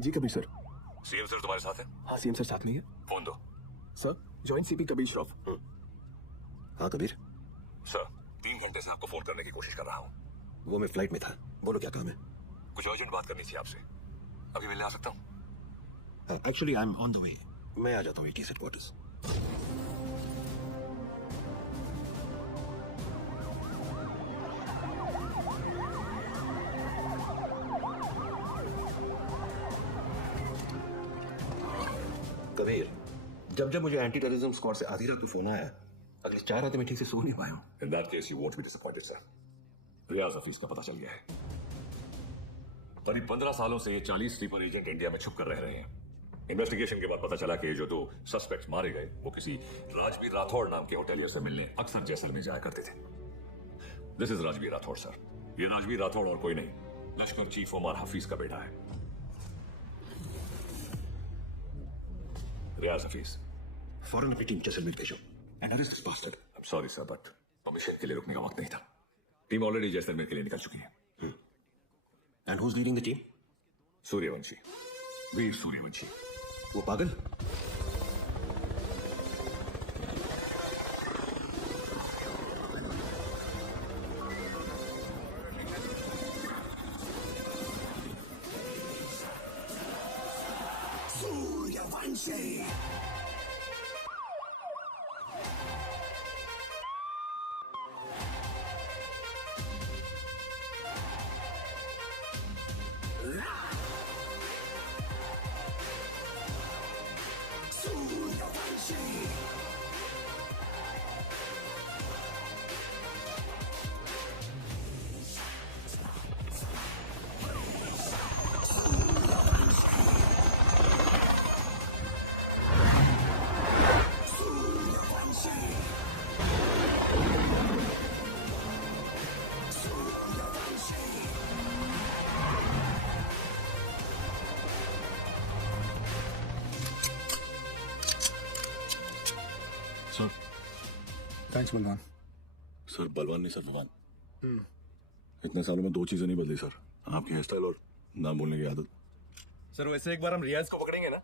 जी Kabir sir. CM sir तुम्हारे साथ है? हाँ सीएम सर साथ में ही है। फोन दो। Sir joint CP Kabir Shroff. हाँ कबीर, सर 3 घंटे से आपको फोन करने की कोशिश कर रहा हूँ। वो मैं फ्लाइट में था। बोलो क्या काम है? कुछ अर्जेंट बात करनी थी आपसे। अभी मिलने आ सकता हूँ? Actually I am on the way. मैं आ जाता हूँ एटीएस हेडक्वार्टर्स। कबीर, जब मुझे एंटी टेररिज्म स्क्वाड से आधी रात को फोन आया, अगले 4 रातें मैं ठीक से सो नहीं पाया हूँ। In that case, you won't be disappointed, sir. रियाज हफीज का पता चल गया है। करीब 15 सालों से ये 40 स्लीपर एजेंट इंडिया में छुप कर रह रहे हैं। इन्वेस्टिगेशन के बाद पता चला कि जो 2 सस्पेक्ट्स मारे गए वो किसी राजवीर राठौड़ नाम के होटेलियर से मिलने अक्सर जैसलमेर जाया करते थे। This is Rajveer Rathore sir. ये राजवीर राठौड़ और कोई नहीं, लश्कर चीफ उमर हफीज का बेटा है। रियाज हफीज। फौरन अपनी टीम जैसलमेर भेजो and arrest this bastard. I am sorry sir, but permission के लिए रुकने का वक्त नहीं था। टीम ऑलरेडी जैसलमेर के लिए निकल चुकी है। And who is leading the team? Suryavanshi, Veer Suryavanshi. वो पागल? सूर्यवंशी। थैंक्स बलवान। सर बलवान नहीं सर भगवान। इतने सालों में 2 चीजें नहीं बदली सर, आपकी हेयर स्टाइल और नाम बोलने की आदत। सर वैसे एक बार हम रियाज को पकड़ेंगे ना,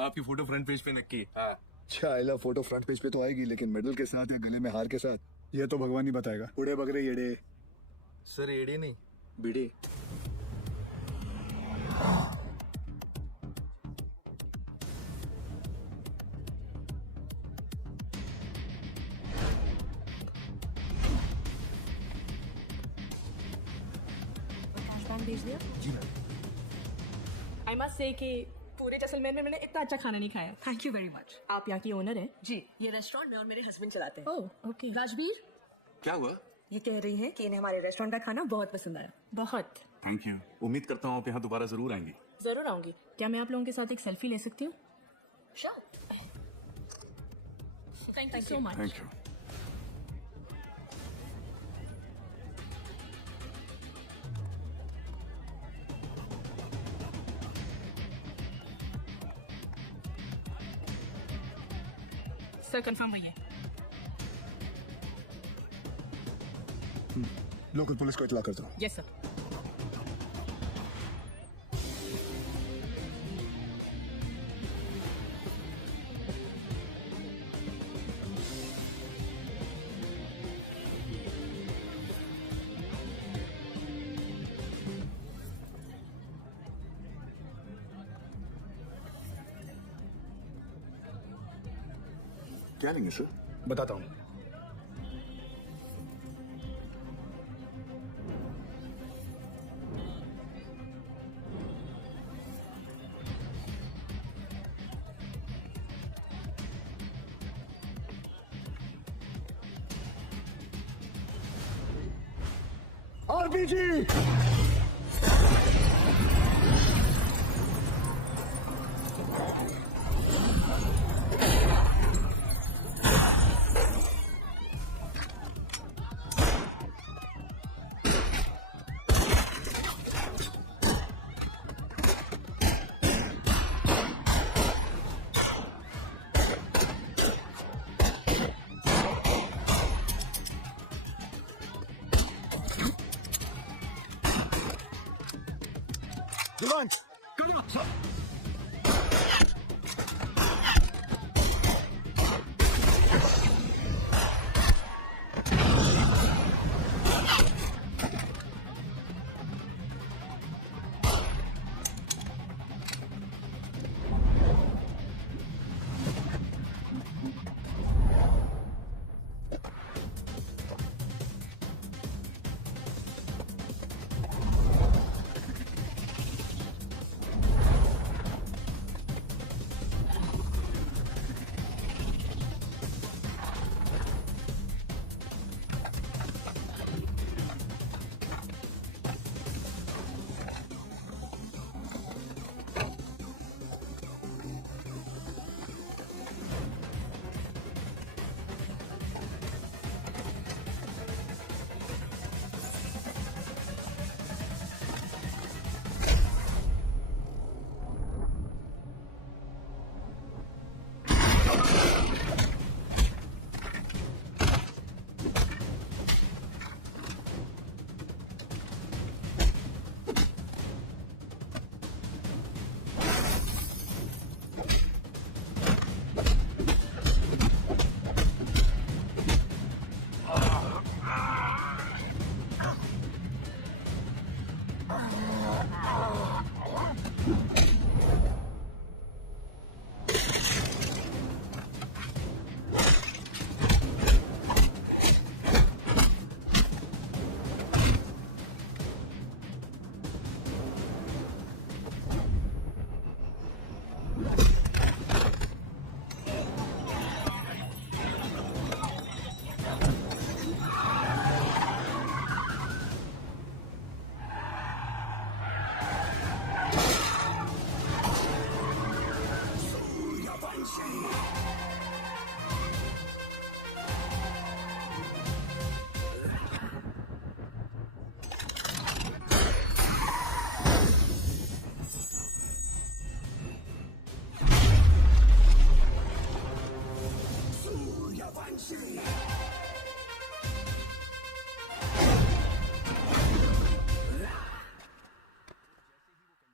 आपकी फोटो फ्रंट पेज पे नक्की। हाँ अच्छा फोटो फ्रंट पेज पे तो आएगी, लेकिन मेडल के साथ या गले में हार के साथ ये तो भगवान ही बताएगा। उड़े बगरे येड़े। सर एडी नहीं, बीड़े। भेज दिया? जी मैम। आई मस्ट से कि पूरे जैसलमेर में मैंने इतना अच्छा खाना नहीं खाया। Thank you very much. आप यहाँ की ओनर हैं? जी, ये रेस्टोरेंट में और मेरे हस्बैंड चलाते हैं। Oh okay. राजवीर, क्या हुआ? ये कह रही हैं कि इन्हें हमारे रेस्टोरेंट का खाना बहुत पसंद आया। बहुत। Thank you. उम्मीद करता हूँ आप यहाँ दोबारा जरूर आएंगी। जरूर आऊंगी। क्या मैं आप लोगों के साथ एक सेल्फी ले सकती हूँ? Thank you so much. Thank you. Sir confirm भैया। लोकल पुलिस को इतला कर दो। Yes sir. क्या लेंगे सर? बताता हूँ। आरपीजी।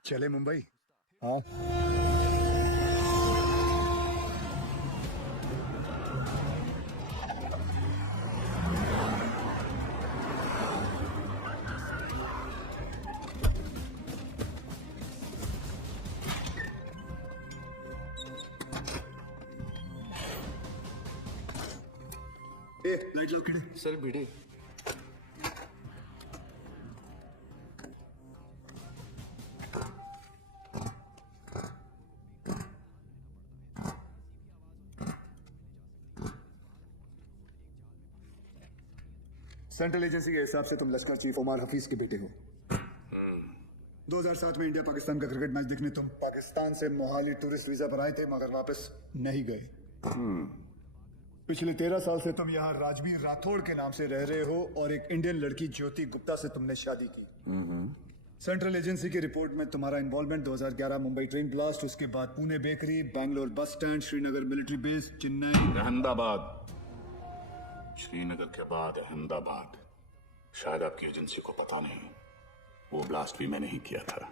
चले मुंबई। हाँ लाइट लाओ किडे। सर भिड़े। सेंट्रल एजेंसी के हिसाब से तुम लश्कर चीफ उमर हफीज के बेटे हो। 2007 में इंडिया पाकिस्तान का क्रिकेट मैच देखने तुम पाकिस्तान से मोहाली टूरिस्ट वीजा पर आए थे, मगर वापस नहीं गए। पिछले 13 साल से तुम यहाँ राजवीर राठौड़ के नाम से रह रहे हो और एक इंडियन लड़की ज्योति गुप्ता से तुमने शादी की। सेंट्रल एजेंसी की रिपोर्ट में तुम्हारा इन्वॉल्वमेंट 2011 मुंबई ट्रेन ब्लास्ट, उसके बाद Pune bakery, Bangalore bus stand, Srinagar military base, Chennai, Ahmedabad, Srinagar के बाद अहमदाबाद। शायद आपकी एजेंसी को पता नहीं, वो ब्लास्ट भी मैंने ही किया था।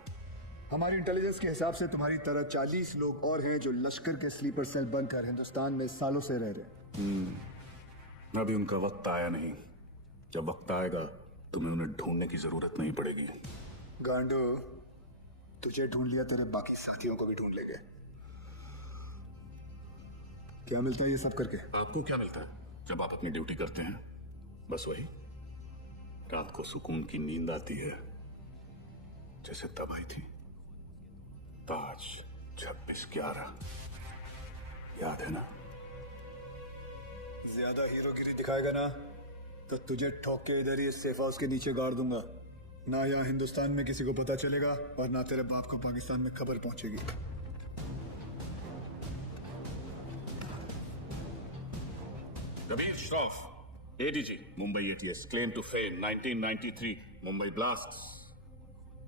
हमारी इंटेलिजेंस के हिसाब से तुम्हारी तरह 40 लोग और हैं जो लश्कर के स्लीपर सेल बनकर हिंदुस्तान में सालों से रह रहे। अभी उनका वक्त आया नहीं। जब वक्त आएगा तुम्हें उन्हें ढूंढने की जरूरत नहीं पड़ेगी। गांडो, तुझे ढूंढ लिया, तेरे बाकी साथियों को भी ढूंढ लेंगे। क्या मिलता है ये सब करके? आपको क्या मिलता है जब आप अपनी ड्यूटी करते हैं? बस वही, रात को सुकून की नींद आती है, जैसे तब आई थी ताज 26/11, याद है ना? ज्यादा हीरोगिरी दिखाएगा ना तो तुझे ठोक के इधर ही सेफ हाउस के नीचे गाड़ दूंगा। ना यहाँ हिंदुस्तान में किसी को पता चलेगा और ना तेरे बाप को पाकिस्तान में खबर पहुंचेगी। Kabir Shroff, ADG, Mumbai ATS, claim to fame 1993 Mumbai blast.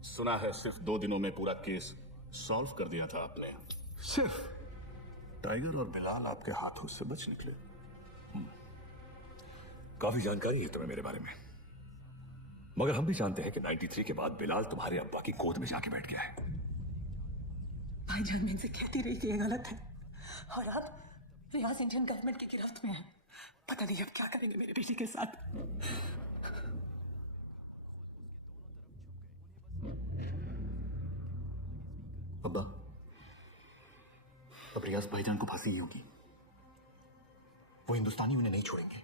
सुना है सिर्फ 2 दिनों में पूरा केस सॉल्व कर दिया था आपने। सिर्फ टाइगर और बिलाल आपके हाथों से बच निकले। काफी जानकारी है तुम्हें मेरे बारे में, मगर हम भी जानते हैं कि 93 के बाद बिलाल तुम्हारे अब्बा की गोद में जाके बैठ गया है। भाईजान मैं इनसे कहती रही कि ये गलत है, और अब रियाज इंडियन गवर्नमेंट की गिरफ्त में है। पता नहीं अब क्या करेंगे मेरे बेटे के साथ। अब्बा, अब रियाज भाईजान को फांसी ही होगी। वो हिंदुस्तानी उन्हें नहीं छोड़ेंगे।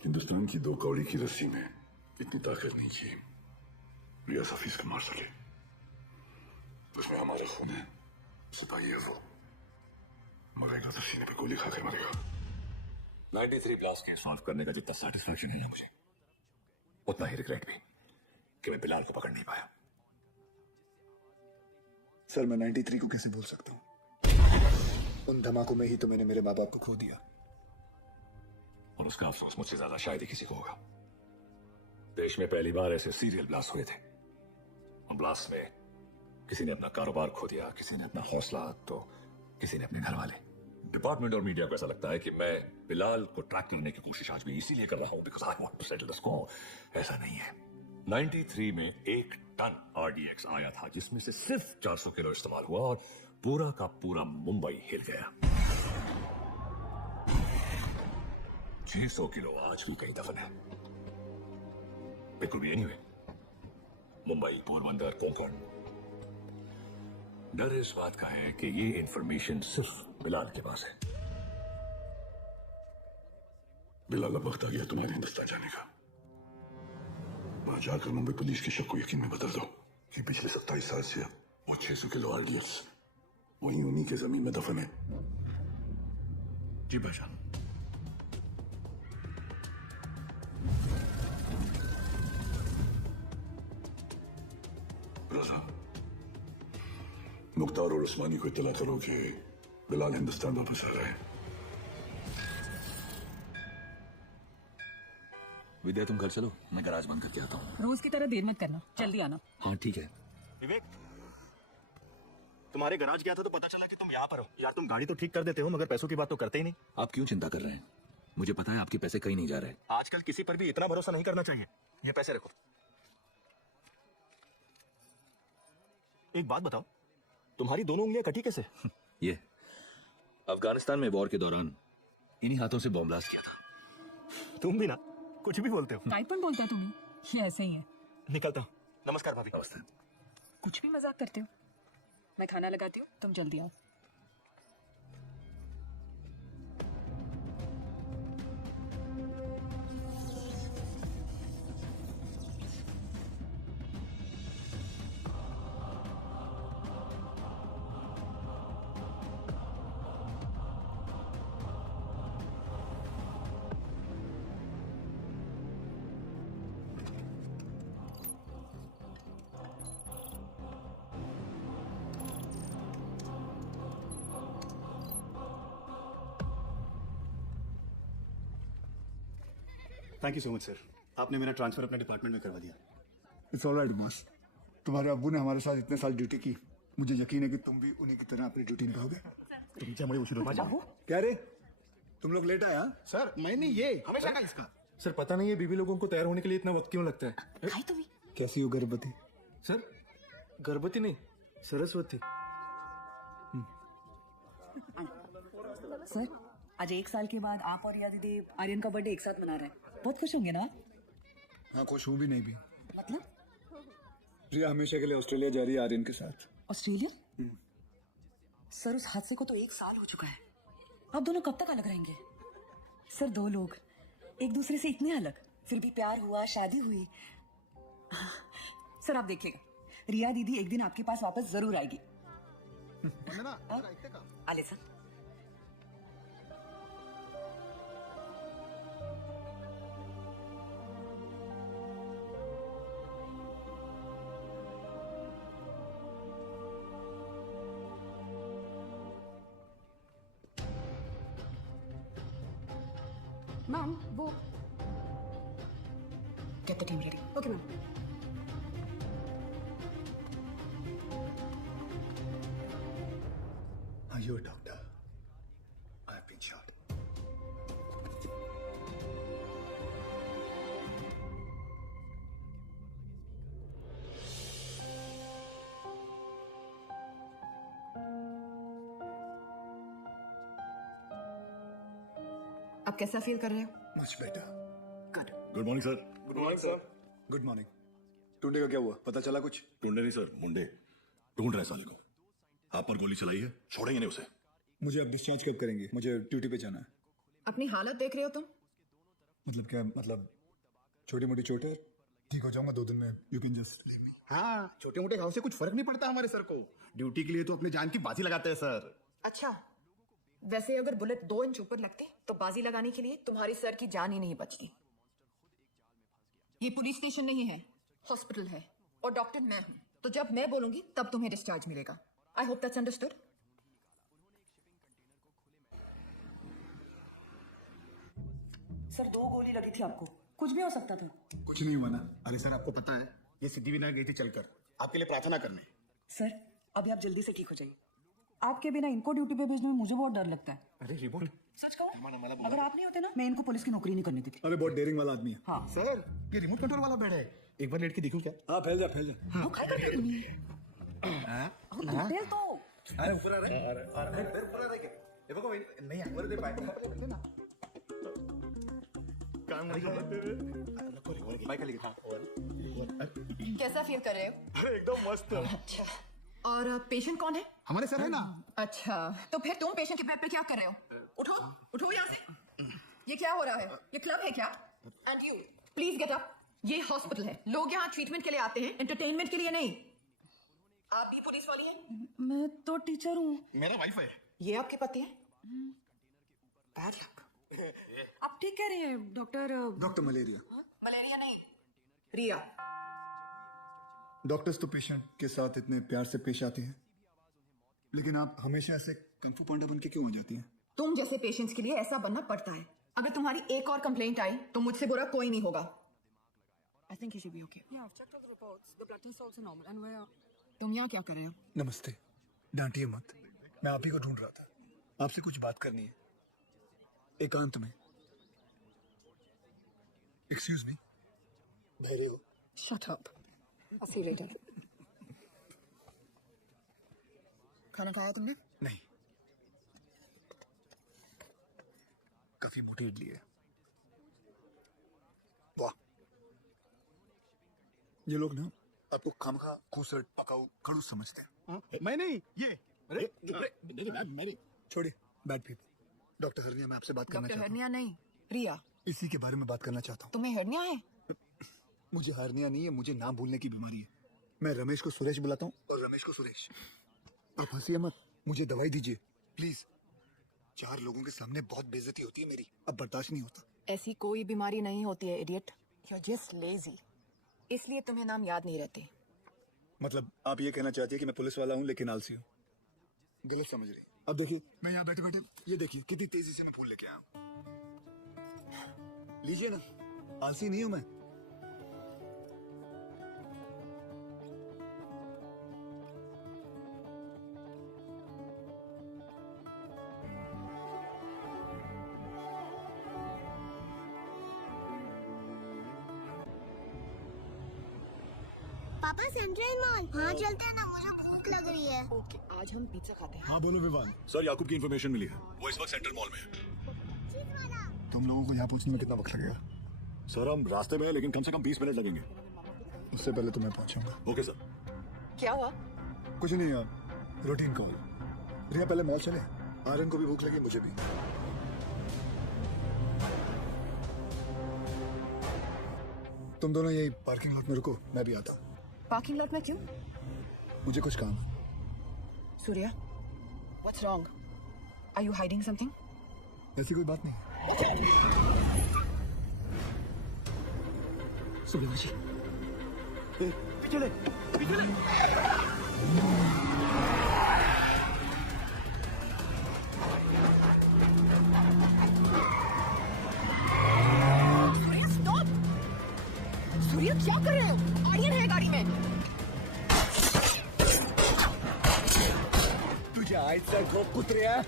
हिंदुस्तान की 2 कौड़ी की रस्सी में इतनी ताकत नहीं कि रियाज हफीज को मार सके। उसमें हमारा खून है, सिपाही है वो। मरेगा तो सीने पे गोली खाकर मरेगा। 93 ब्लास्ट केस सॉल्व करने का जितना सेटिस्फैक्शन है मुझे, उतना ही रिग्रेट भी कि मैं बिलाल को पकड़ नहीं पाया। सर मैं 93 को कैसे भूल सकता हूँ? उन धमाकों में ही तो मैंने मेरे माँ बाप को खो दिया। और उसका अफसोस मुझसे ज्यादा शायद ही किसी को होगा। देश में पहली बार ऐसे सीरियल ब्लास्ट हुए थे, और ब्लास्ट में किसी ने अपना कारोबार खो दिया, किसी ने अपना हौसला, तो किसी ने अपने घर वाले। डिपार्टमेंट और मीडिया को ऐसा लगता है कि मैं बिलाल को ट्रैक करने की कोशिश आज भी इसीलिए कर रहा हूं because I want to settle the score. ऐसा नहीं है। 93 में 1 टन RDX आया था, जिसमें से सिर्फ 400 किलो इस्तेमाल हुआ और पूरा का पूरा मुंबई हिल गया। 600 किलो आज भी कहीं दफन है। बिल्कुल भी एनीवे, मुंबई, पोरबंदर, कोंकण। डर इस बात का है कि ये इंफॉर्मेशन सिर्फ बिलाल के पास है। बिलाल अब वक्त आ गया तुम्हारे हिंदुस्तान जाने का। वहां जाकर मुंबई पुलिस के शक को यकीन में बदल दो कि पिछले 27 साल से वो 600 किलो RDX वहीं उन्हीं के जमीन में दफन है। जी भाईजान। रजा, मुख्तार और उस्मानी को इत्तला करो कि बिलाल हिंदुस्तान वापस आ रहा है। विद्या तुम घर चलो, मैं गैराज बंद करके आता हूँ। रोज की तरह देर मत करना, जल्दी आना। हाँ ठीक है। विवेक, तुम्हारे गराज गया था तो पता चला कि तुम यहाँ पर हो। यार तुम गाड़ी तो ठीक कर देते हो, मगर पैसों की बात तो करते ही नहीं। आप क्यों चिंता कर रहे हैं? मुझे पता है आपके पैसे कहीं नहीं जा रहे। आजकल किसी पर भी इतना भरोसा नहीं करना चाहिए। ये पैसे रखो। एक बात बताओ, तुम्हारी दोनों उंगलियां कटी कैसे? ये अफगानिस्तान में वॉर के दौरान इन्हीं हाथों से बॉम्ब ब्लास्ट किया था। तुम भी ना कुछ भी बोलते हो। टाइपन बोलता है तुम्हें, ये ऐसे ही है। निकलता हूँ। नमस्कार भाभी। नमस्ते। कुछ भी मजाक करते हो। मैं खाना लगाती हूँ, तुम जल्दी आओ। Thank you so much sir, आपने मेरा ट्रांसफर अपने डिपार्टमेंट में करवा दिया। It's alright boss. तुम्हारे अब्बू ने हमारे साथ इतने साल ड्यूटी की, मुझे यकीन है कि तुम भी उन्हीं की तरह अपनी ड्यूटी निभाओगे। तुमच्या मुळे उशीर होतो। क्या रे, तुम लोग लेट आया? सर मैंने ये हमेशा का इसका। सर पता नहीं है बीबी लोगों को तैयार होने के लिए इतना वक्त क्यों लगता है। खाई तुम्हें? कैसी हो गर्भवती? सर गर्भवती नहीं, सरस्वती। सर आज 1 साल के बाद आप और रिया दीदी आर्यन का बर्थडे एक साथ मना रहे हैं, बहुत खुश होंगे ना? हाँ खुश हूँ भी नहीं भी। मतलब रिया हमेशा के लिए ऑस्ट्रेलिया जा रही है आर्यन के साथ। ऑस्ट्रेलिया? सर उस हादसे को तो 1 साल हो चुका है। आप दोनों कब तक अलग रहेंगे? सर 2 लोग एक दूसरे से इतने अलग, फिर भी प्यार हुआ, शादी हुई। सर आप देखिएगा, रिया दीदी एक दिन आपके पास वापस जरूर आएगी। आले सर। मैम वो get the team ready. Okay ma'am. Are you a doctor? I've been shot. अब कैसा फील कर रहे हो? Much better. Good. Good morning sir. Good morning sir. Good morning. टुंडे का क्या हुआ, पता चला कुछ? टूंडे नहीं सर, मुंडे ढूंढ रहे साले को। आप पर गोली चलाई है, छोड़ेंगे नहीं उसे। मुझे अब डिस्चार्ज कब करेंगे? मुझे ड्यूटी पे जाना है। अपनी हालत देख रहे हो तुम? मतलब क्या? मतलब छोटी मोटी चोट है, ठीक हो जाऊंगा 2 दिन में। You can just leave me. हाँ, छोटे मोटे घाव से कुछ फर्क नहीं पड़ता हमारे सर को। ड्यूटी के लिए तो अपनी जान की बाजी लगाते हैं सर। अच्छा, वैसे अगर बुलेट 2 इंच ऊपर लगती तो बाजी लगाने के लिए तुम्हारी सर की जान ही नहीं बचती। ये पुलिस स्टेशन नहीं है, हॉस्पिटल है, और डॉक्टर मैं हूं। तो जब मैं बोलूंगी तब तुम्हें डिस्चार्ज मिलेगा। I hope that's understood. Sir 2 गोली लगी थी आपको, कुछ भी हो सकता था। कुछ नहीं हुआ ना? अरे सर, आपको पता है ये सिद्धिविनायक गई थी चलकर आपके लिए प्रार्थना करने। सर अभी आप जल्दी से ठीक हो जाइए। आपके बिना इनको ड्यूटी पे भेजने में मुझे बहुत डर लगता है। अरे रिपोर्ट। सच कहूं, अगर आप नहीं होते ना, मैं इनको पुलिस की नौकरी नहीं करनी देती। अरे बहुत डेयरिंग वाला आदमी है। हाँ सर, ये रिमोट कंट्रोल वाला बेड है, एक बार लेट के देखूं क्या? हाँ, फैल जा फैल जा। वो क्या कर रही है? तेल तो अरे ऊपर आ रहा है, ऊपर आ रहा है क्या? देखो कोई नहीं है, ऊपर दे पाए काम नहीं। बाइक लेके था। कैसा फील कर रहे हो? अरे एकदम मस्त। अच्छा, और पेशेंट कौन है? हमारे सर है ना। अच्छा, तो फिर तुम पेशेंट के बेड पे क्या कर रहे हो? उठो, उठो यहाँ से। ये क्या हो रहा है? ये क्लब है क्या? And you please get up. ये हॉस्पिटल है, लोग यहाँ ट्रीटमेंट के लिए आते हैं, एंटरटेनमेंट के लिए नहीं। आप भी पुलिस वाली हैं? मैं तो टीचर हूँ। मेरा वाइफ है। ये आपके पति है? Bad luck. आप ठीक कह रही हैं डॉक्टर? Doctor malaria. मलेरिया नहीं, रिया। डॉक्टर्स तो पेशेंट के साथ इतने प्यार से पेश आते हैं, लेकिन आप हमेशा ऐसे कंफू पांडा बन के क्यों हो जाती हैं? तुम जैसे पेशेंट्स के लिए ऐसा बनना पड़ता है। अगर तुम्हारी एक और कंप्लेंट आई तो मुझसे बुरा कोई नहीं होगा। I think you should be okay. Yeah, I've checked all the reports. The blood tests also normal, and we're. तुम यहाँ क्या कर रहे हो? नमस्ते, डांटिए मत। मैं आप ही को ढूंढ रहा था। आपसे कुछ बात करनी है, एकांत में। एक्सक्यूज मी, बहरे हो? Shut up. I'll see you later. खाना खाया तुमने? नहीं, काफी मोटी इडली है। वाह, ये लोग ना आपको खामखा खूसट पकाऊ खड़ूस समझते हैं। मैं नहीं, ये। अरे मेरी छोड़िए, बैड पीपल। डॉक्टर हरनिया, मैं आपसे बात करना डॉक्टर चाहता हूँ। हरनिया नहीं, रिया। इसी के बारे में बात करना चाहता हूँ। तुम्हें हरनिया है? मुझे हरनिया नहीं है, मुझे नाम भूलने की बीमारी है। मैं रमेश को सुरेश बुलाता हूँ और रमेश को सुरेश। आप हंसिए मत, मुझे दवाई दीजिए प्लीज। 4 लोगों के सामने बहुत बेइज्जती होती है मेरी, अब बर्दाश्त नहीं होता। ऐसी कोई बीमारी नहीं होती है, इडियट। You're just lazy. इसलिए तुम्हें नाम याद नहीं रहते। मतलब आप ये कहना चाहती है कि मैं पुलिस वाला हूँ लेकिन आलसी हूँ? गलत समझ रही। अब देखिए, मैं यहाँ बैठे बैठे ये देखिए कितनी तेजी से मैं फूल लेके आया हूँ। लीजिए ना, आलसी नहीं हूँ मैं। पापा सेंट्रल मॉल हाँ चलते हैं ना, मुझे भूख लग रही है। ओके, आज हम पिज्जा खाते हैं। हाँ बोलो विवान। सर, याकूब की इंफॉर्मेशन मिली है, वो इस वक्त सेंट्रल मॉल में है। तुम लोगों को यहाँ पहुँचने में कितना वक्त लगेगा? सर, हम रास्ते में हैं, लेकिन कम से कम 20 मिनट लगेंगे। उससे पहले तो मैं पहुँचूंगा। Okay sir. क्या हुआ? कुछ नहीं यार, रूटीन कॉल। रिया पहले मॉल चले, आर्यन को भी भूख लगी, मुझे भी। तुम दोनों यही पार्किंग लॉट में रुको, मैं भी आता हूँ। पार्किंग लॉट में क्यों? मुझे कुछ काम है। Surya, what's wrong? Are you hiding something? ऐसी कोई बात नहीं। सूर्या जी, पिछले पिछले। सूर्या क्या कर रहे हो? आर्यन है गाड़ी में। तुझे आज तक को कुतरिया।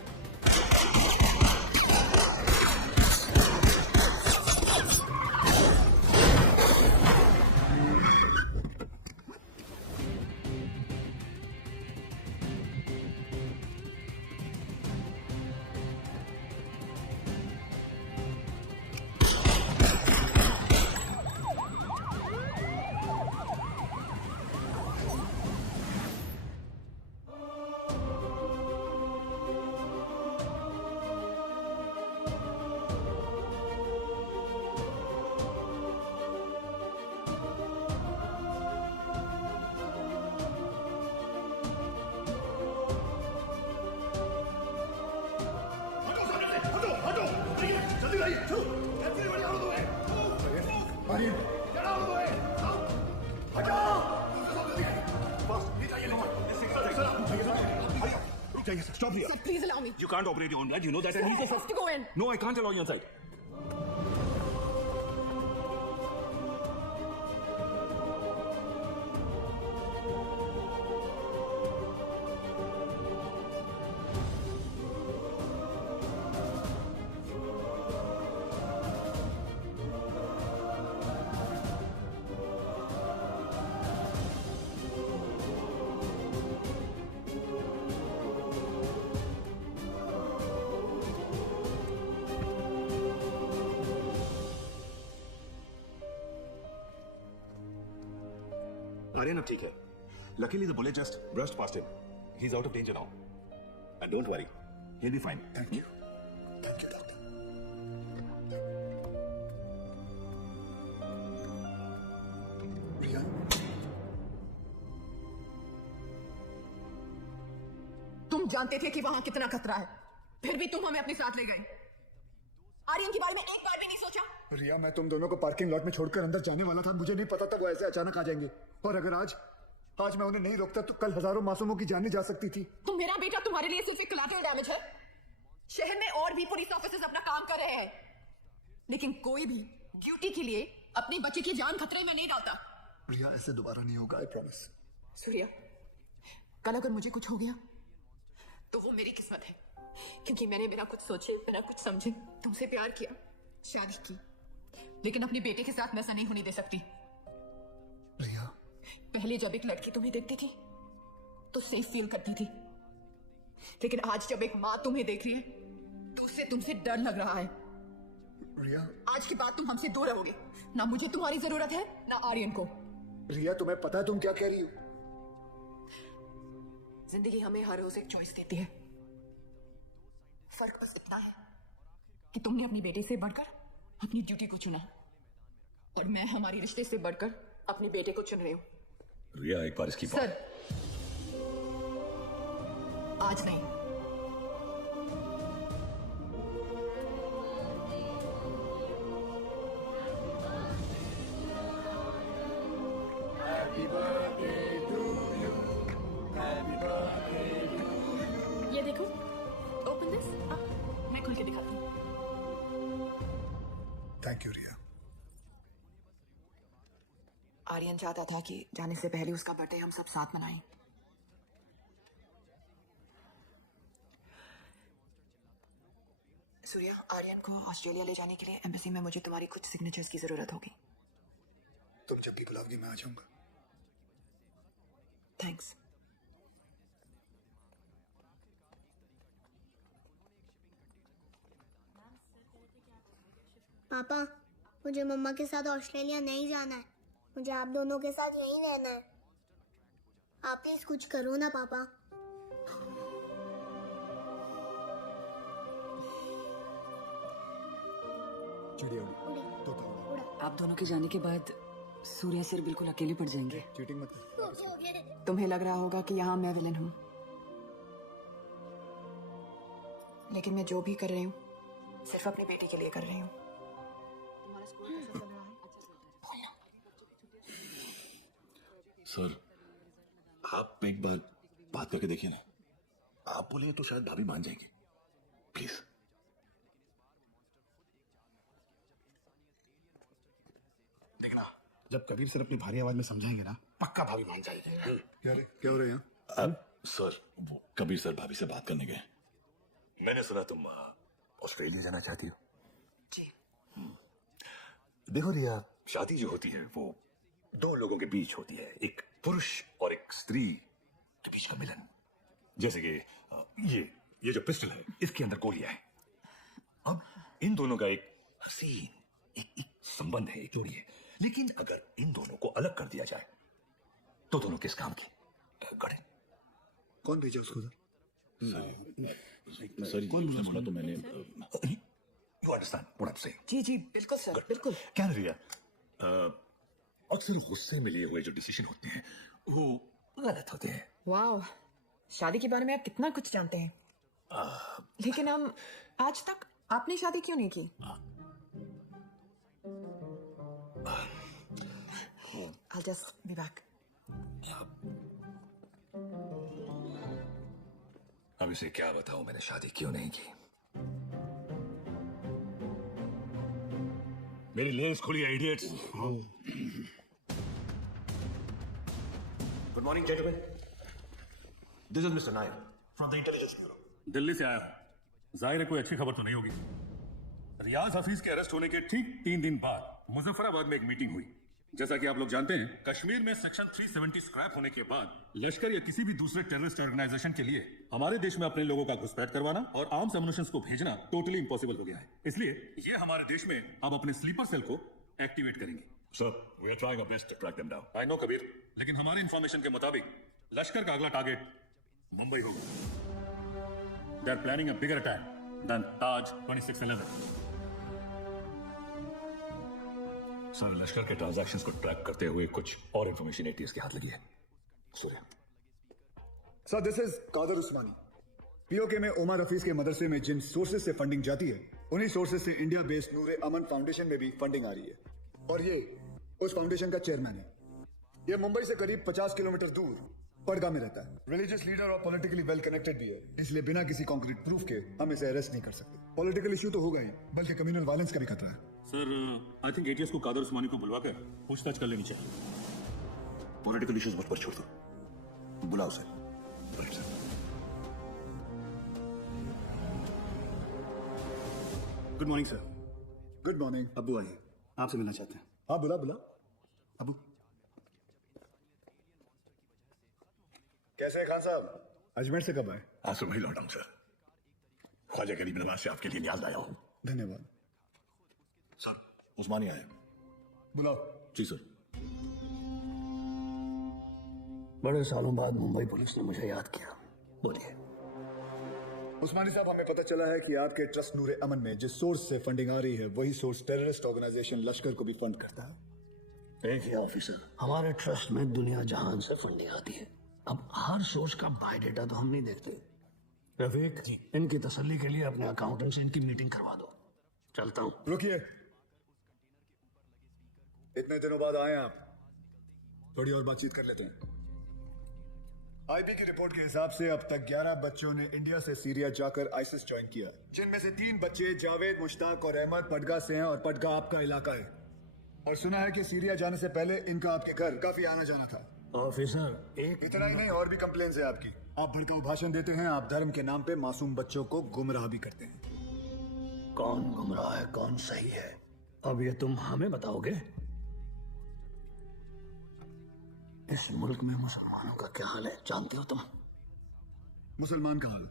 Stop here. Sir, please allow me. You can't operate your own blood. You know that. Sir, I have to go in. No, I can't allow you inside. Aryan अब ठीक है. Luckily the bullet just brushed past him. He's out of danger now. And don't worry, he'll be fine. Thank you. Thank you, doctor. रिया, तुम जानते थे कि वहां कितना खतरा है, फिर भी तुम हमें अपने साथ ले गए. आर्यन के बारे में एक बार भी नहीं सोचा? रिया, मैं तुम दोनों को पार्किंग लॉट में छोड़कर अंदर जाने वाला था. मुझे नहीं पता था वो ऐसे अचानक आ जाएंगे. और अगर आज मैं उन्हें नहीं रोकता तो कल हजारों मासूमों की जानें जा सकती थी. तो मेरा बेटा तुम्हारे लिए सिर्फ एक कोलैटरल डैमेज है. शहर में और भी पुलिस ऑफिसर्स अपना काम कर रहे हैं, लेकिन कोई भी ड्यूटी के लिए अपने बच्चे की जान खतरे में नहीं डालता. रिया, ऐसे दोबारा नहीं होगा, आई प्रॉमिस. सूर्या, कल अगर मुझे कुछ हो गया तो वो मेरी किस्मत है, क्योंकि मैंने बिना कुछ सोचे, बिना कुछ समझे तुमसे प्यार किया, शादी की, लेकिन अपने बेटे के साथ मैं ऐसा नहीं होने दे सकती. रिया, पहले जब एक लड़की तुम्हें देखती थी तो सेफ फील करती थी, लेकिन आज जब एक माँ तुम्हें देख रही है तो उससे तुमसे डर लग रहा है. रिया, आज के बाद तुम हमसे दूर रहोगे. ना मुझे तुम्हारी जरूरत है, ना आर्यन को. रिया, तुम्हें पता है तुम क्या कह रही हो? जिंदगी हमें हर रोज एक चॉइस देती है. फर्क बस इतना है कि तुमने अपनी बेटे से बढ़कर अपनी ड्यूटी को चुना, और मैं हमारी रिश्ते से बढ़कर अपने बेटे को चुन रही हूँ. रिया, एक बार इसकी सर, आज नहीं. ये देखो, ओपन दिस. मैं खोल के दिखाती हूँ. थैंक यू रिया. आर्यन चाहता था कि जाने से पहले उसका बर्थडे हम सब साथ मनाएं. सूर्या, आर्यन को ऑस्ट्रेलिया ले जाने के लिए एम्बेसी में मुझे तुम्हारी कुछ सिग्नेचर्स की जरूरत होगी. तुम जब भी बुलाओगी मैं आ जाऊंगा. थैंक्स. पापा, मुझे मम्मा के साथ ऑस्ट्रेलिया नहीं जाना है. मुझे आप दोनों के साथ यहीं रहना है. आप प्लीज कुछ करो ना पापा. चिड़िया उड़ी, तोता उड़ा. आप दोनों के जाने के बाद सूर्या सर बिल्कुल अकेले पड़ जाएंगे. चीटिंग मत कर. तुम्हें लग रहा होगा कि यहाँ मैं विलन हूँ, लेकिन मैं जो भी कर रही हूँ सिर्फ अपने बेटे के लिए कर रही हूँ. सर, आप एक बार बात करके देखिए ना. आप बोलेंगे तो शायद भाभी मान जाएंगी. प्लीज. देखना, जब कबीर सर अपनी भारी आवाज में समझाएंगे ना, पक्का भाभी मान जाएगी. क्या हो रहा है यहाँ? सर, वो कबीर सर भाभी से बात करने गए. मैंने सुना तुम ऑस्ट्रेलिया जाना चाहती हो. जी. देखो रिया, शादी जो होती है वो दो लोगों के बीच होती है, एक पुरुष और एक स्त्री के बीच का मिलन. जैसे कि ये जो पिस्टल है, इसके अंदर गोलियां हैं. अब इन दोनों का एक हसीन एक संबंध है, एक जोड़ी है. लेकिन अगर इन दोनों को अलग कर दिया जाए तो दोनों किस काम की? गड़े. कौन भेजा उसको? सर, कौन बोला तो मैंने. You understand what I'm saying? जी जी, बिल्कुल सर, बिल्कुल. क्या रिया, अक्सर गुस्से में लिए हुए जो डिसीजन होते हैं वो गलत होते हैं. वाह, शादी के बारे में आप कितना कुछ जानते हैं. लेकिन हम आज तक आपने शादी क्यों नहीं की? I'll just be back. अब इसे क्या बताऊं मैंने शादी क्यों नहीं की। मेरी लेंस खुली है idiots. Good morning gentleman, this is mister Nair from the intelligence bureau. Delhi से आया हूं। जाहिर है कोई अच्छी खबर तो नहीं होगी। रियाज हफीज के अरेस्ट होने के ठीक 3 दिन बाद मुजफ्फराबाद में एक मीटिंग हुई। जैसा कि आप लोग जानते हैं, कश्मीर में सेक्शन 370 स्क्रैप होने के बाद लश्कर या किसी भी दूसरे टेररिस्ट ऑर्गेनाइजेशन के लिए हमारे देश में अपने लोगों का घुसपैठ करवाना और आर्म्स एमुनिशंस को भेजना टोटली इंपॉसिबल हो गया है। इसलिए ये हमारे देश में अब अपने स्लीपर सेल को एक्टिवेट करेंगे। Sir, we are trying our best to track them down. I know Kabir, लेकिन हमारे इंफॉर्मेशन के मुताबिक लश्कर का अगला टारगेट मुंबई होगा। They are planning a bigger attack than Taj 2611। Sir, Lashkar के ट्रांजैक्शंस को ट्रैक करते हुए कुछ और इंफॉर्मेशन एटीएस के हाथ लगी है। Surya. Sir, this is Kadar Usmani. POK में ओमर हफीज के मदरसे में जिन सोर्सेज से फंडिंग जाती है, उन्हीं सोर्सेज से इंडिया बेस्ड नूरे अमन फाउंडेशन में भी फंडिंग आ रही है, और ये उस फाउंडेशन का चेयरमैन है। ये मुंबई से करीब 50 किलोमीटर दूर पड़गा में रहता है। रिलीजियस लीडर और पॉलिटिकली वेल कनेक्टेड भी है, इसलिए बिना किसी कॉन्क्रीट प्रूफ के हम इसे अरेस्ट नहीं कर सकते। पॉलिटिकल इशू तो होगा ही, बल्कि कम्युनल वायलेंस का भी खतरा है। सर, आई थिंक एटीएस को कादर उस्मानी को बुलवाकर पूछताछ कर लेनी चाहिए। पॉलिटिकल इश्यूज मुझ पर छोड़ दो, बुलाओ sir. Good morning sir. Good morning. अब्बू आइए, आपसे मिलना चाहते हैं। हाँ, बुला बुला। अब्बू कैसे हैं खान साहब? अजमेर से कब आए? आज सुबह ही लौटा हूं सर। ख्वाजा गरीब नवाज से आपके लिए न्याज लाया हूं। धन्यवाद। सर, उस्मानी आए। बुलाओ। जी सर। बड़े सालों बाद मुंबई पुलिस ने मुझे याद किया। बोलिए। उस्मानी साहब, हमें पता चला है कि आपके ट्रस्ट नूरे अमन में जिस सोर्स से फंडिंग आ रही है, वही सोर्स टेररिस्ट ऑर्गेनाइजेशन लश्कर को भी फंड करता है। देखिए ऑफिसर, हमारे ट्रस्ट में दुनिया जहान से फंडिंग आती है। अब हर सोर्स का बायोडेटा तो हम नहीं देखते। रफीक, इनकी तसल्ली के लिए अपने अकाउंटेंट से इनकी मीटिंग करवा दो। चलता हूं। रुकिए, इतने दिनों बाद आए आप, थोड़ी और बातचीत कर लेते हैं। आईबी की रिपोर्ट के हिसाब से अब तक 11 बच्चों ने इंडिया से सीरिया जाकर आईसिस ज्वाइन किया, जिनमें से 3 बच्चे जावेद, मुश्ताक और अहमद पटगा से हैं, और पटगा आपका इलाका है। और सुना है कि सीरिया जाने से पहले इनका आपके घर काफी आना जाना था। ऑफिसर, एक इतना ही नहीं, और भी कंप्लेंट्स है आपकी। आप भड़काऊ भाषण देते हैं, आप धर्म के नाम पे मासूम बच्चों को गुमराह भी करते हैं। कौन गुमराह है, कौन सही है, अब ये तुम हमें बताओगे? इस मुल्क में मुसलमानों का क्या हाल है जानते हो तुम? मुसलमान का हाल?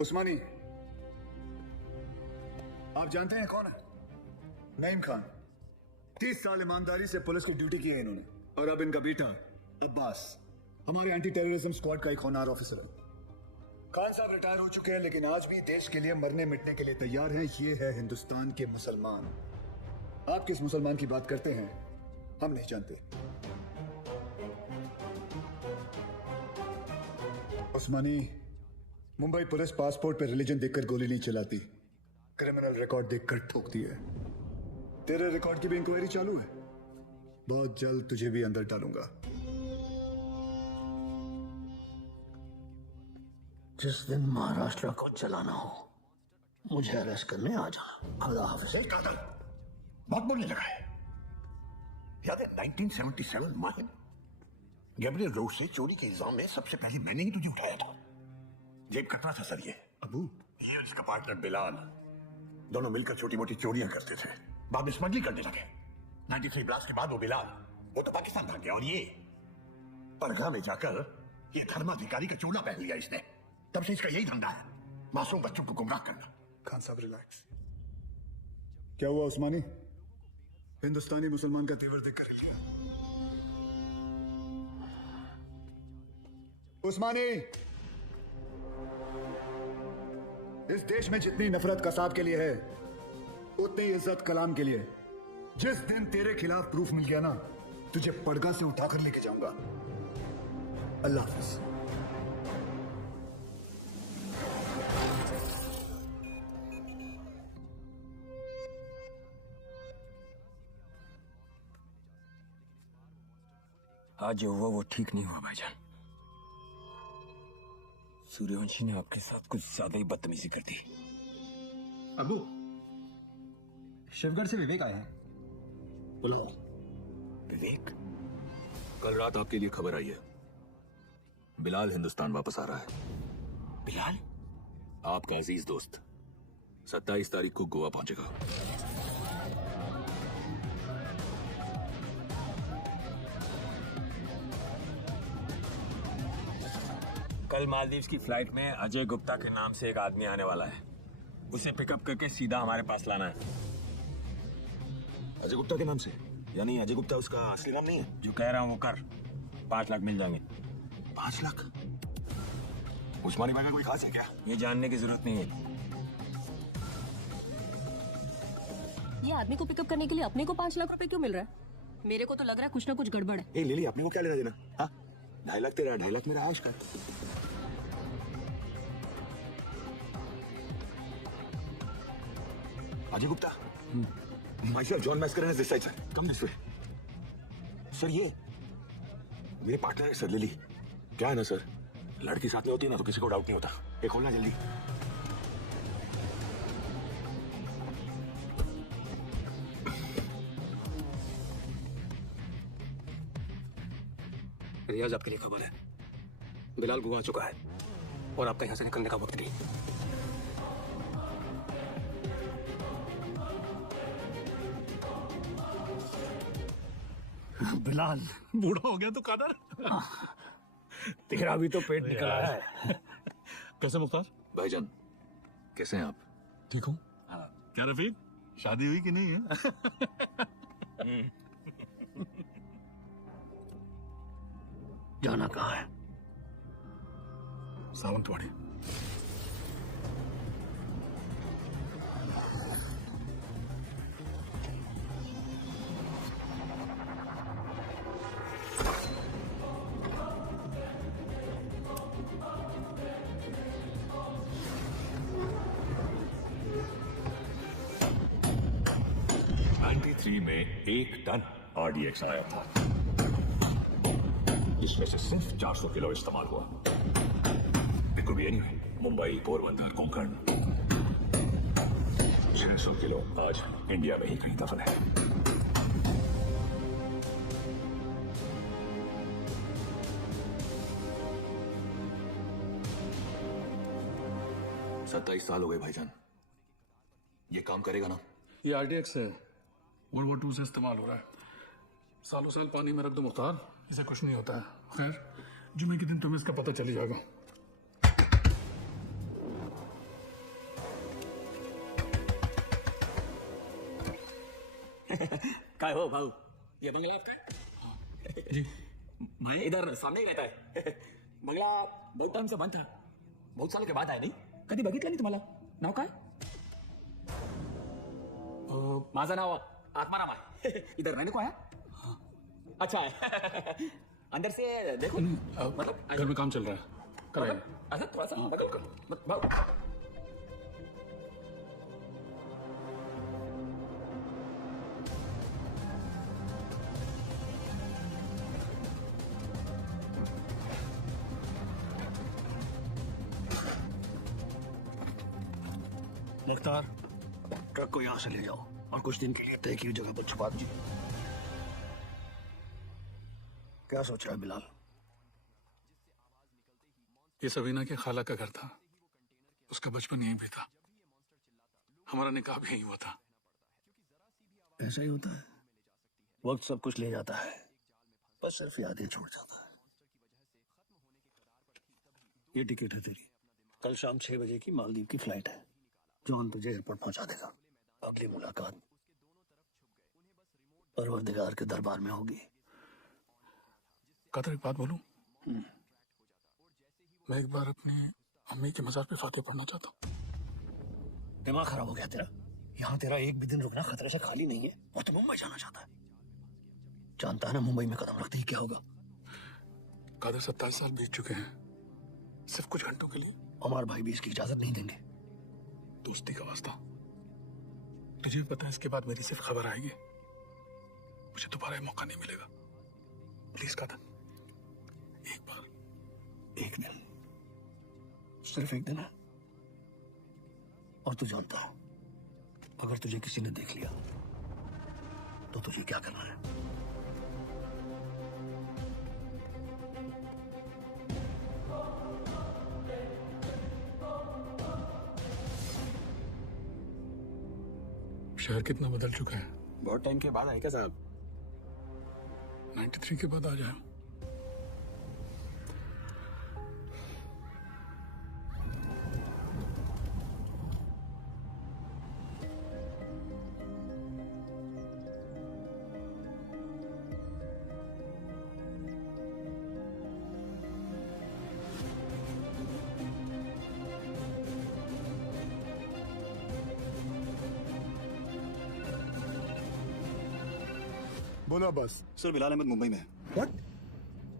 उस्मानी, आप जानते हैं कौन है? नईम खान। 30 साल ईमानदारी से पुलिस की ड्यूटी की है इन्होंने, और अब इनका बेटा अब्बास हमारे एंटी टेररिज्म स्क्वाड का एक होनहार ऑफिसर है। खान साहब रिटायर हो चुके हैं, लेकिन आज भी देश के लिए मरने मिटने के लिए तैयार हैं। ये है हिंदुस्तान के मुसलमान। आप किस मुसलमान की बात करते हैं हम नहीं जानते। उस्मानी, मुंबई पुलिस पासपोर्ट पे रिलीजन देखकर गोली नहीं चलाती, क्रिमिनल रिकॉर्ड देखकर ठोकती है। तेरे रिकॉर्ड की भी इंक्वायरी चालू है, बहुत जल्द तुझे भी अंदर डालूंगा। जिस दिन महाराष्ट्र को जलाना हो, मुझे अरेस्ट करने आ जाना। खुदा हाफिज। बहुत बोलने लगा है। याद है 1977 माहिर गैब्रियल रोड से चोरी के इल्जाम में सबसे पहले मैंने ही तुझे उठाया था। जेब कटरा था सर ये। अबू, ये उसका पार्टनर बिलाल, दोनों मिलकर छोटी मोटी चोरियां करते थे, बाद में स्मगलिंग करने लगे। 93 ब्लास्ट के बाद वो बिलाल, वो तो पाकिस्तान भाग गया, और ये पड़गा में जाकर ये धर्माधिकारी का चोला पहन लिया इसने। तब से इसका यही धंधा है, मासूम बच्चों को गुमराह करना। खान साहब रिलैक्स। क्या हुआ उस्मानी? हिंदुस्तानी मुसलमान का तेवर देखकर उस्मानी, इस देश में जितनी नफरत कसाब के लिए है, उतनी इज्जत कलाम के लिए। जिस दिन तेरे खिलाफ प्रूफ मिल गया ना, तुझे पड़गा से उठाकर लेके जाऊंगा। अल्लाह हाफिज। आज जो हुआ वो ठीक नहीं हुआ भाईजान। सूर्यवंशी ने आपके साथ कुछ ज्यादा ही बदतमीजी कर दी। अबू, शिवगढ़ से विवेक आए हैं। बुलाओ। विवेक? कल रात आपके लिए खबर आई है, बिलाल हिंदुस्तान वापस आ रहा है। बिलाल? आपका अजीज दोस्त 27 तारीख को गोवा पहुंचेगा। कल मालदीव्स की फ्लाइट में अजय गुप्ता के नाम से एक आदमी आने वाला है। उसे पिकअप करके सीधा हमारे पास लाना है। अजय गुप्ता के नाम से? यानी अजय गुप्ता उसका असली नाम नहीं है? जो कह रहा हूं वो कर। 5 लाख मिल जाएंगे। 5 लाख? उस्मानी भाई का कोई खास है क्या? ये जानने की जरूरत नहीं है। ये आदमी को पिकअप करने के लिए अपने को 5 लाख रुपए क्यों मिल रहा है? मेरे को तो लग रहा है कुछ ना कुछ गड़बड़ है। ए लिली, अपने को क्या लेना देना? हाँ, 2.5 लाख तेरा, 2.5 लाख मेरा आयश का। Ajay Gupta, myself John Mascarenhas this side, sir. Come this way. Sir ये मेरे पार्टनर है सर, लिली। क्या है ना सर, लड़की साथ में होती है ना तो किसी को डाउट नहीं होता। ये खोलना जल्दी। रियाज, आपके लिए खबर है। बिलाल गोवा आ चुका है और आपका यहाँ से निकलने का वक्त नहीं। बिलाल बूढ़ा हो गया तो कादर। तेरा भी तो पेट निकल आया है। कैसे मुख्तार भाईजान, कैसे हैं आप? ठीक हूँ। क्या रफीक, शादी हुई कि नहीं है? जाना कहाँ है? सावंतवाड़ी। में 1 टन RDX आया था, जिसमें से सिर्फ 400 किलो इस्तेमाल हुआ। It could be anywhere, Mumbai, Porbandar, Konkan. 600 kilo आज इंडिया में ही कहीं दफन है। सत्ताईस साल हो गए भाईजान। ये काम करेगा ना? ये RDX है, World War II से इस्तेमाल हो रहा है। सालों साल पानी में रख दो मुख्तार, इसे कुछ नहीं होता है। खैर, जुमे के दिन तुम्हें इसका पता चल जाएगा। क्या हो भाऊ, ये बंगला आपका है? जी। मैं इधर सामने ही रहता है। बंगला बहुत टाइम से बंद था, बहुत साल के बाद आया। नाही कधी बघितलं नाही तुम्हाला? नाव काय? माझं नाव आत्माराम है। इधर रहने को आया? अच्छा है। अंदर से देखो। मतलब घर में काम चल रहा है, कराइए। अच्छा थोड़ा सा बदल कर भाऊ। मुख्तार, ट्रक को यहाँ से ले जाओ और कुछ दिन के लिए तय की जगह पर छुपा दीजिए। क्या सोच रहा है बिलाल? ये सबीना के खाला का घर था, उसका बचपन यहीं भी था, हमारा निकाह भी यहीं हुआ था। ऐसा ही होता है, वक्त सब कुछ ले जाता है, बस सिर्फ यादें छोड़ जाता है। ये टिकट है तेरी, कल शाम 6 बजे की मालदीव की फ्लाइट है। जॉन तुझे एयरपोर्ट पहुंचा देगा। अगली मुलाकात परवरदिगार के दरबार में होगी। कादर, एक बात बोलूं? मैं एक बार अपनी अम्मी के मजार पे फातिहा पढ़ना चाहता हूँ। दिमाग खराब हो गया तेरा? यहाँ तेरा एक भी दिन रुकना खतरे से खाली नहीं है और तू मुंबई जाना चाहता है। जानता है ना मुंबई में कदम रखते ही क्या होगा? कादर, 27 साल बीत चुके हैं, सिर्फ कुछ घंटों के लिए। अमर भाई भी इसकी इजाजत नहीं देंगे। दोस्ती का वास्ता, तुझे पता है इसके बाद मेरी सिर्फ खबर आएगी, मुझे दोबारा ये मौका नहीं मिलेगा। प्लीज कादर, एक बार, एक दिन सिर्फ एक दिन है और तू जानता है अगर तुझे किसी ने देख लिया तो तुझे क्या करना है। शहर कितना बदल चुका है। बहुत टाइम के बाद आए क्या साहब? 93 के बाद आ जाए। बोलो अब्बास। सर बिलाल अहमद मुंबई में है। व्हाट?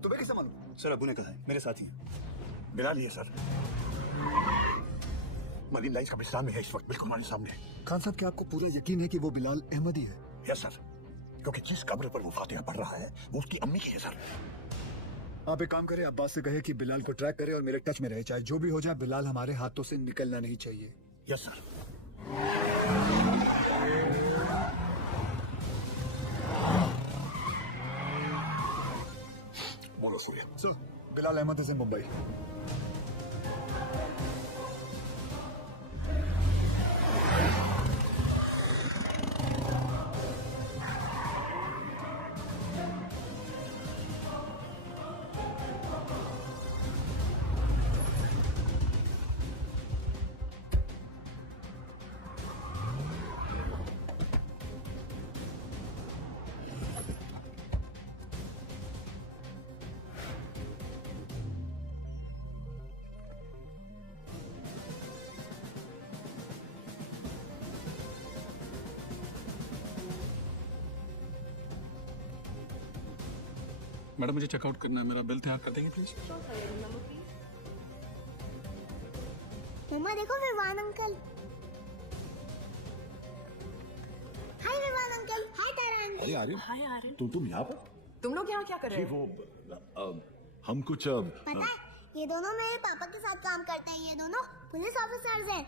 तुम्हें कैसे मालूम? सर अबू ने कहा है, मेरे साथी हैं। बिलाल ही है सर। मरीन लाइन्स कब्रिस्तान में है इस वक्त, बिल्कुल हमारे सामने। खान साहब, क्या आपको पूरा यकीन है कि वो बिलाल अहमद ही है? यस सर, क्योंकि जिस कब्र पर वो फातिहा पढ़ रहा है वो उसकी अम्मी की है सर। आप एक काम करें, अब्बास से कहे कि बिलाल को ट्रैक करे और मेरे टच में रहे, चाहे जो भी हो जाए बिलाल हमारे हाथों से निकलना नहीं चाहिए। Yes sir. बोलो Surya. Sir, Bilal Ahmed is in Mumbai. Madam मुझे चेकआउट करना है, मेरा बिल तैयार कर देंगे प्लीज। मम्मा देखो विवान अंकल। हाय विवान अंकल। हाय तारा आंटी। अरे आर्यन, हाय आर्यन। तुम यहाँ पर? तुम लोग यहाँ क्या कर रहे हो? हम कुछ पता है, ये दोनों मेरे पापा के साथ काम करते हैं। ये दोनों पुलिस ऑफिसर्स हैं।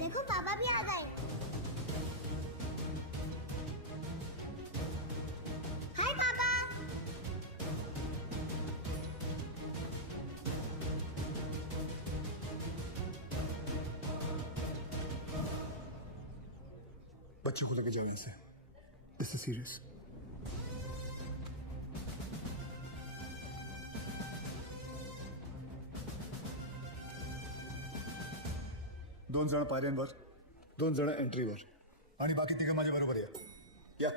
देखो पापा भी आ गए। हाय पापा। बच्ची को लेके जाओ यहाँ से। This is serious. दोन जण पायऱ्यांवर, दोन जण एंट्रीवर आणि बाकी तिघं माझ्या बरोबर या।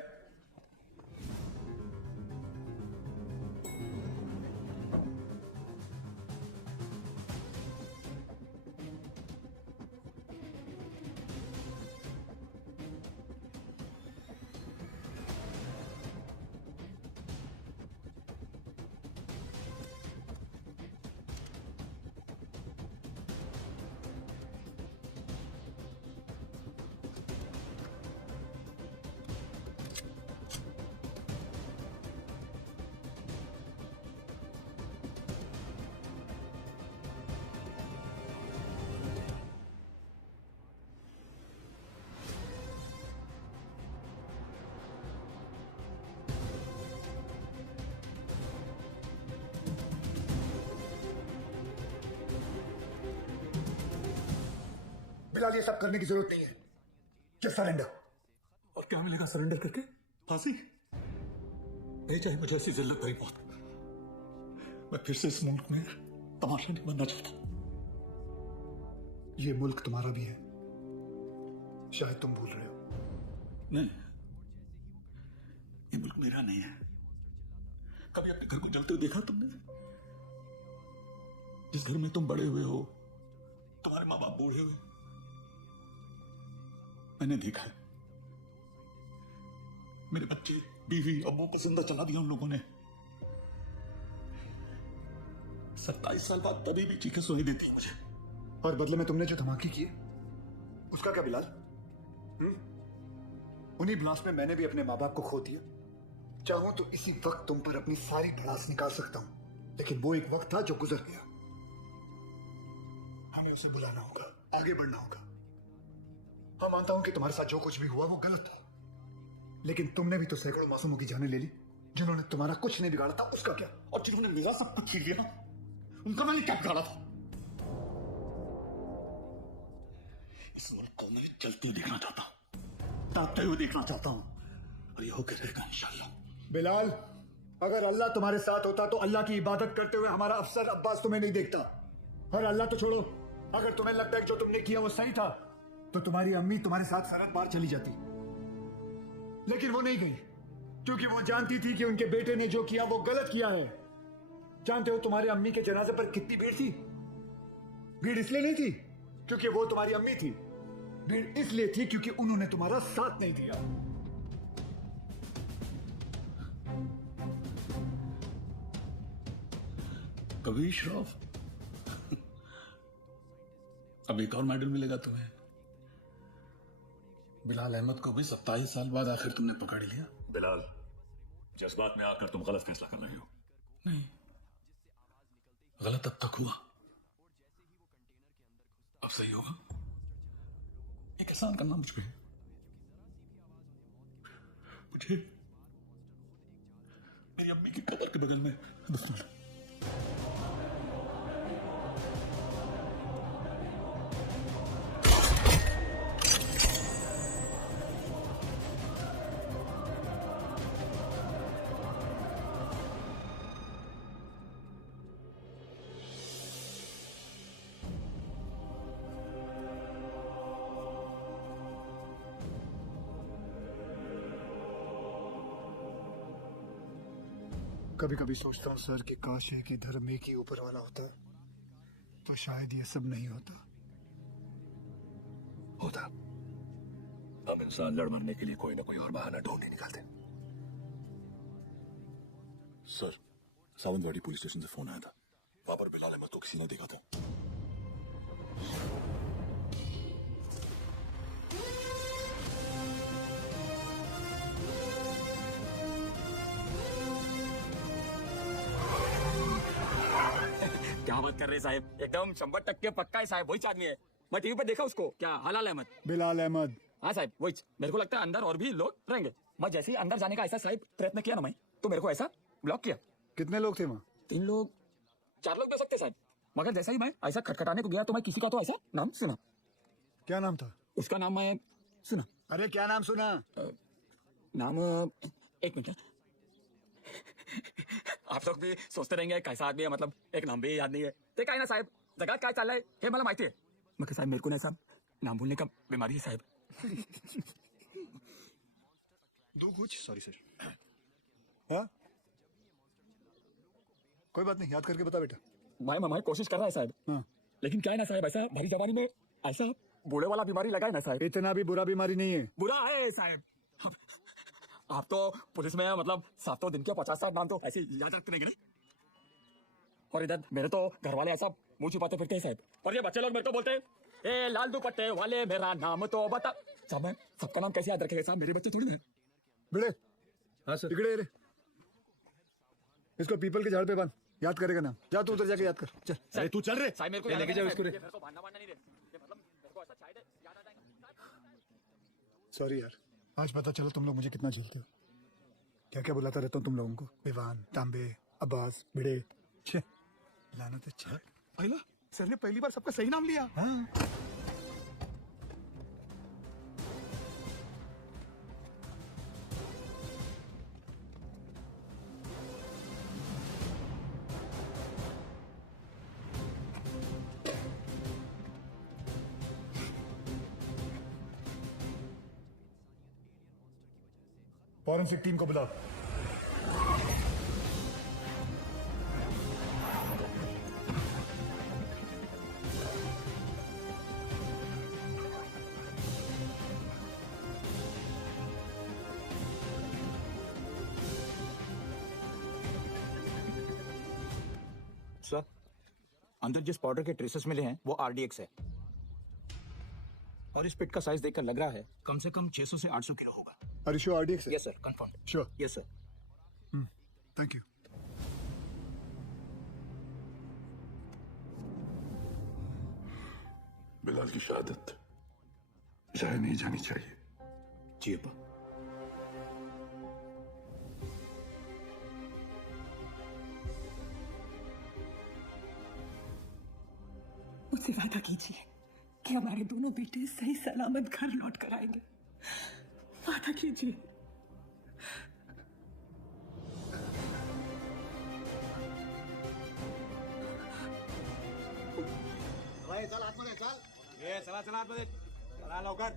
बिलाल, ये सब करने की जरूरत नहीं है। Just surrender. और क्या मिलेगा सरेंडर करके? फांसी? नहीं चाहिए मुझे ऐसी जिल्लत भरी मौत। मैं फिर से इस मुल्क में तमाशा नहीं बनना चाहता। ये मुल्क तुम्हारा भी है, शायद तुम भूल रहे हो। नहीं, ये मुल्क मेरा नहीं है। कभी अपने घर को जलते हुए देखा तुमने? जिस घर में तुम बड़े हुए हो, तुम्हारे माँ बाप बूढ़े हुए, मैंने देखा है। मेरे बच्चे, बीवी, अब्बू को जिंदा चला दिया उन लोगों ने। 27 साल बाद तभी भी चीखें सुनी देती है मुझे। और बदले में तुमने जो धमाके किए उसका क्या बिलाल? उन्हीं ब्लास्ट में मैंने भी अपने माँ बाप को खो दिया। चाहूं तो इसी वक्त तुम पर अपनी सारी भड़ास निकाल सकता हूं, लेकिन वो एक वक्त था जो गुजर गया। हमें उसे बुलाना होगा, आगे बढ़ना होगा। हाँ, मानता हूं कि तुम्हारे साथ जो कुछ भी हुआ वो गलत था, लेकिन तुमने भी तो सैकड़ों मासूमों की जानें ले ली। जिन्होंने तुम्हारा कुछ नहीं बिगाड़ा था उसका क्या? और जिन्होंने मेरा सब कुछ छीन लिया उनका मैंने क्या बिगाड़ा था? इस मुल्क को मैं चलते हुए देखना चाहता हूं, ताकते हुए देखना चाहता हूं, और ये होकर रहेगा इंशाल्लाह। बिलाल, अगर अल्लाह तुम्हारे साथ होता तो अल्लाह की इबादत करते हुए हमारा अफसर अब्बास तुम्हें नहीं देखता। और अल्लाह तो छोड़ो, अगर तुम्हें लगता है कि जो तुमने किया वो सही था तो तुम्हारी अम्मी तुम्हारे साथ सरहद पार चली जाती, लेकिन वो नहीं गई, क्योंकि वो जानती थी कि उनके बेटे ने जो किया वो गलत किया है। जानते हो तुम्हारी अम्मी के जनाजे पर कितनी भीड़ थी? भीड़ इसलिए नहीं थी क्योंकि वो तुम्हारी अम्मी थी, भीड़ इसलिए थी क्योंकि उन्होंने तुम्हारा साथ नहीं दिया। कभी श्रॉफ, अब एक और मेडल मिलेगा तुम्हें। बिलाल अहमद को भी 27 साल बाद आखिर तुमने पकड़ लिया। बिलाल, जज्बात में आकर तुम गलत फैसला कर रहे हो। नहीं, गलत अब तक हुआ, अब सही होगा। एक एहसान करना मुझ पे, मुझे मेरी अम्मी की कब्र के बगल में दफना लो। कभी कभी सोचता हूँ सर कि काश है कि धर्म एक ही ऊपर वाला होता तो शायद ये सब नहीं होता। हम इंसान लड़ मरने के लिए कोई ना कोई और बहाना ढूंढ ही निकालते। सर, सावंतवाड़ी पुलिस स्टेशन से फोन आया था, वहां पर बिलाल अहमद को किसी ने देखा था। क्या बात कर रहे साहब, एकदम 100% पक्का है साहब, वही आदमी है। मैं टीवी पे देखा उसको। क्या हलाल अहमद? बिलाल अहमद। हाँ साहब वही। मेरे को लगता है अंदर और भी लोग रहेंगे। मैं जैसे ही अंदर जाने का ऐसा साहब प्रयत्न किया ना मैं, तो मेरे को ऐसा ब्लॉक किया। कितने लोग थे वहाँ? 3 लोग 4 लोग भी हो सकते साहब, मगर जैसा ही मैं ऐसा खटखटाने को गया तो मैं किसी का तो ऐसा नाम सुना। क्या नाम था उसका? नाम मैं सुना। अरे क्या नाम सुना? नाम एक मिनट। आप लोग भी सोचते रहेंगे कैसा आदमी है, मतलब एक नाम भी याद नहीं है। ते काय ना साहब, जगात काय चाललंय हे मला माहिती आहे, मग साहब मेरे को ना साहब नाम भूलने का बीमारी है साहब। दो कुछ सॉरी सर। हाँ कोई बात नहीं, याद करके बता बेटा। मैं कोशिश कर रहा है साहब। हाँ। लेकिन क्या है ना साहब, ऐसा भरी जवानी में ऐसा बूढ़े वाला बीमारी लगा है ना साहब। इतना भी बुरा बीमारी नहीं है। बुरा है साहब। आप तो पुलिस में मतलब 7 दिन के 50-60 नाम तो ऐसे याद रखते रहेंगे ना। और इधर मेरे तो घर वाले ऐसा मुंह छुपाते फिरते हैं साहब, और ये बच्चे लोग मेरे को बोलते हैं ए लाल दुपट्टे वाले मेरा नाम तो बता। साहब मैं सबका नाम कैसे याद रखेगा साहब, मेरे बच्चे थोड़ी ना। बिड़े। हाँ सर। बिगड़े रे, इसको पीपल के झाड़ पे बांध, याद करेगा नाम। जा तू उधर जाके याद कर। चल। अरे तू चल रे साहब, मेरे को लेके जाओ इसको रे। सॉरी यार, आज पता चला तुम लोग मुझे कितना झेलते हो। क्या क्या बुलाता रहता हूँ तुम लोगों को, विवान, तांबे, अब्बास, भिड़े। छे लानत है। अहिला, सर ने पहली बार सबका सही नाम लिया। हाँ। फॉरेंसिक टीम को बुलाओ। सर, अंदर जिस पाउडर के ट्रेसेस मिले हैं वो RDX है, और इस पिट का साइज देखकर लग रहा है कम से कम 600 से 800 किलो होगा। Are you sure RDX? Yes sir, confirm. Sure. Yes sir. Thank you. Bilal की शहादत जाया नहीं जानी चाहिए। जी अब्बा। मुझसे वादा कीजिए कि हमारे दोनों बेटे सही सलामत घर लौट कर आएंगे। वादा कीजिए। चल आतमध्ये चल. चला चला आतमध्ये चला लवकर.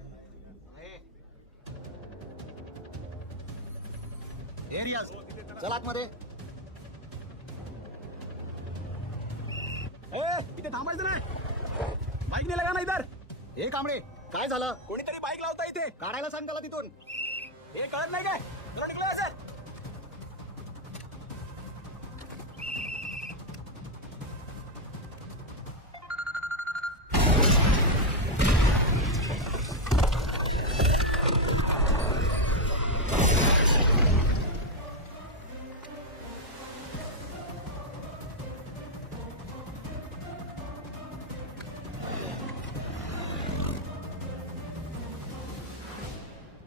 रियाज चल आतमध्ये. इथे थांबायचं नाही. बाईक नाही लगा ना इधर. हे कांबळे काय झालं? कोणीतरी बाईक लावता इथे. काढायला सांग त्याला तिथून. हे कळत नाही काय? जरा निघलो सर.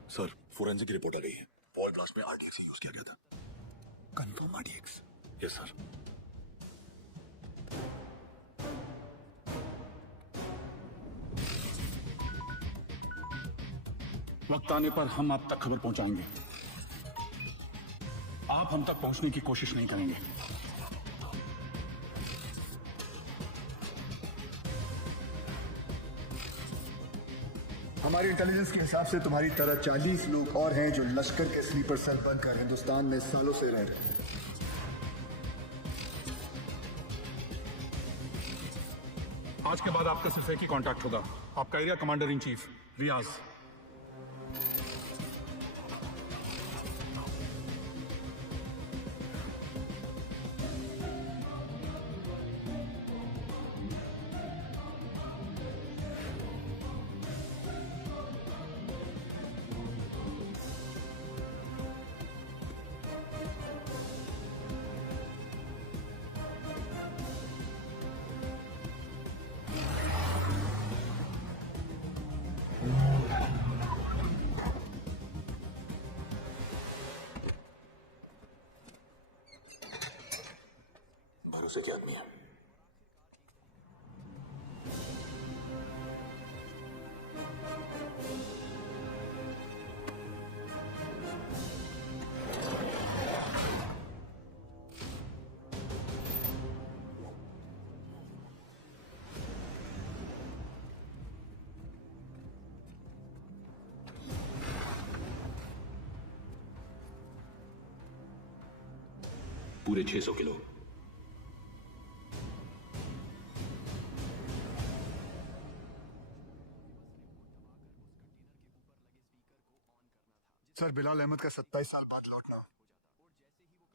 सर, फोरेंसिक की रिपोर्ट आ गई है। वॉल ब्लास्ट में RDX यूज किया गया था। Confirm RDX? Yes sir. वक्त आने पर हम आप तक खबर पहुंचाएंगे। आप हम तक पहुंचने की कोशिश नहीं करेंगे। हमारी इंटेलिजेंस के हिसाब से तुम्हारी तरह 40 लोग और हैं जो लश्कर के स्लीपर सेल बनकर हिंदुस्तान में सालों से रह रहे हैं। आज के बाद आपका सिर्फ एक ही कांटेक्ट होगा, आपका एरिया कमांडर इन चीफ रियाज। भरोसे के आदमी है। पूरे 600 किलो। सर, बिलाल अहमद का 27 साल बाद लौटना,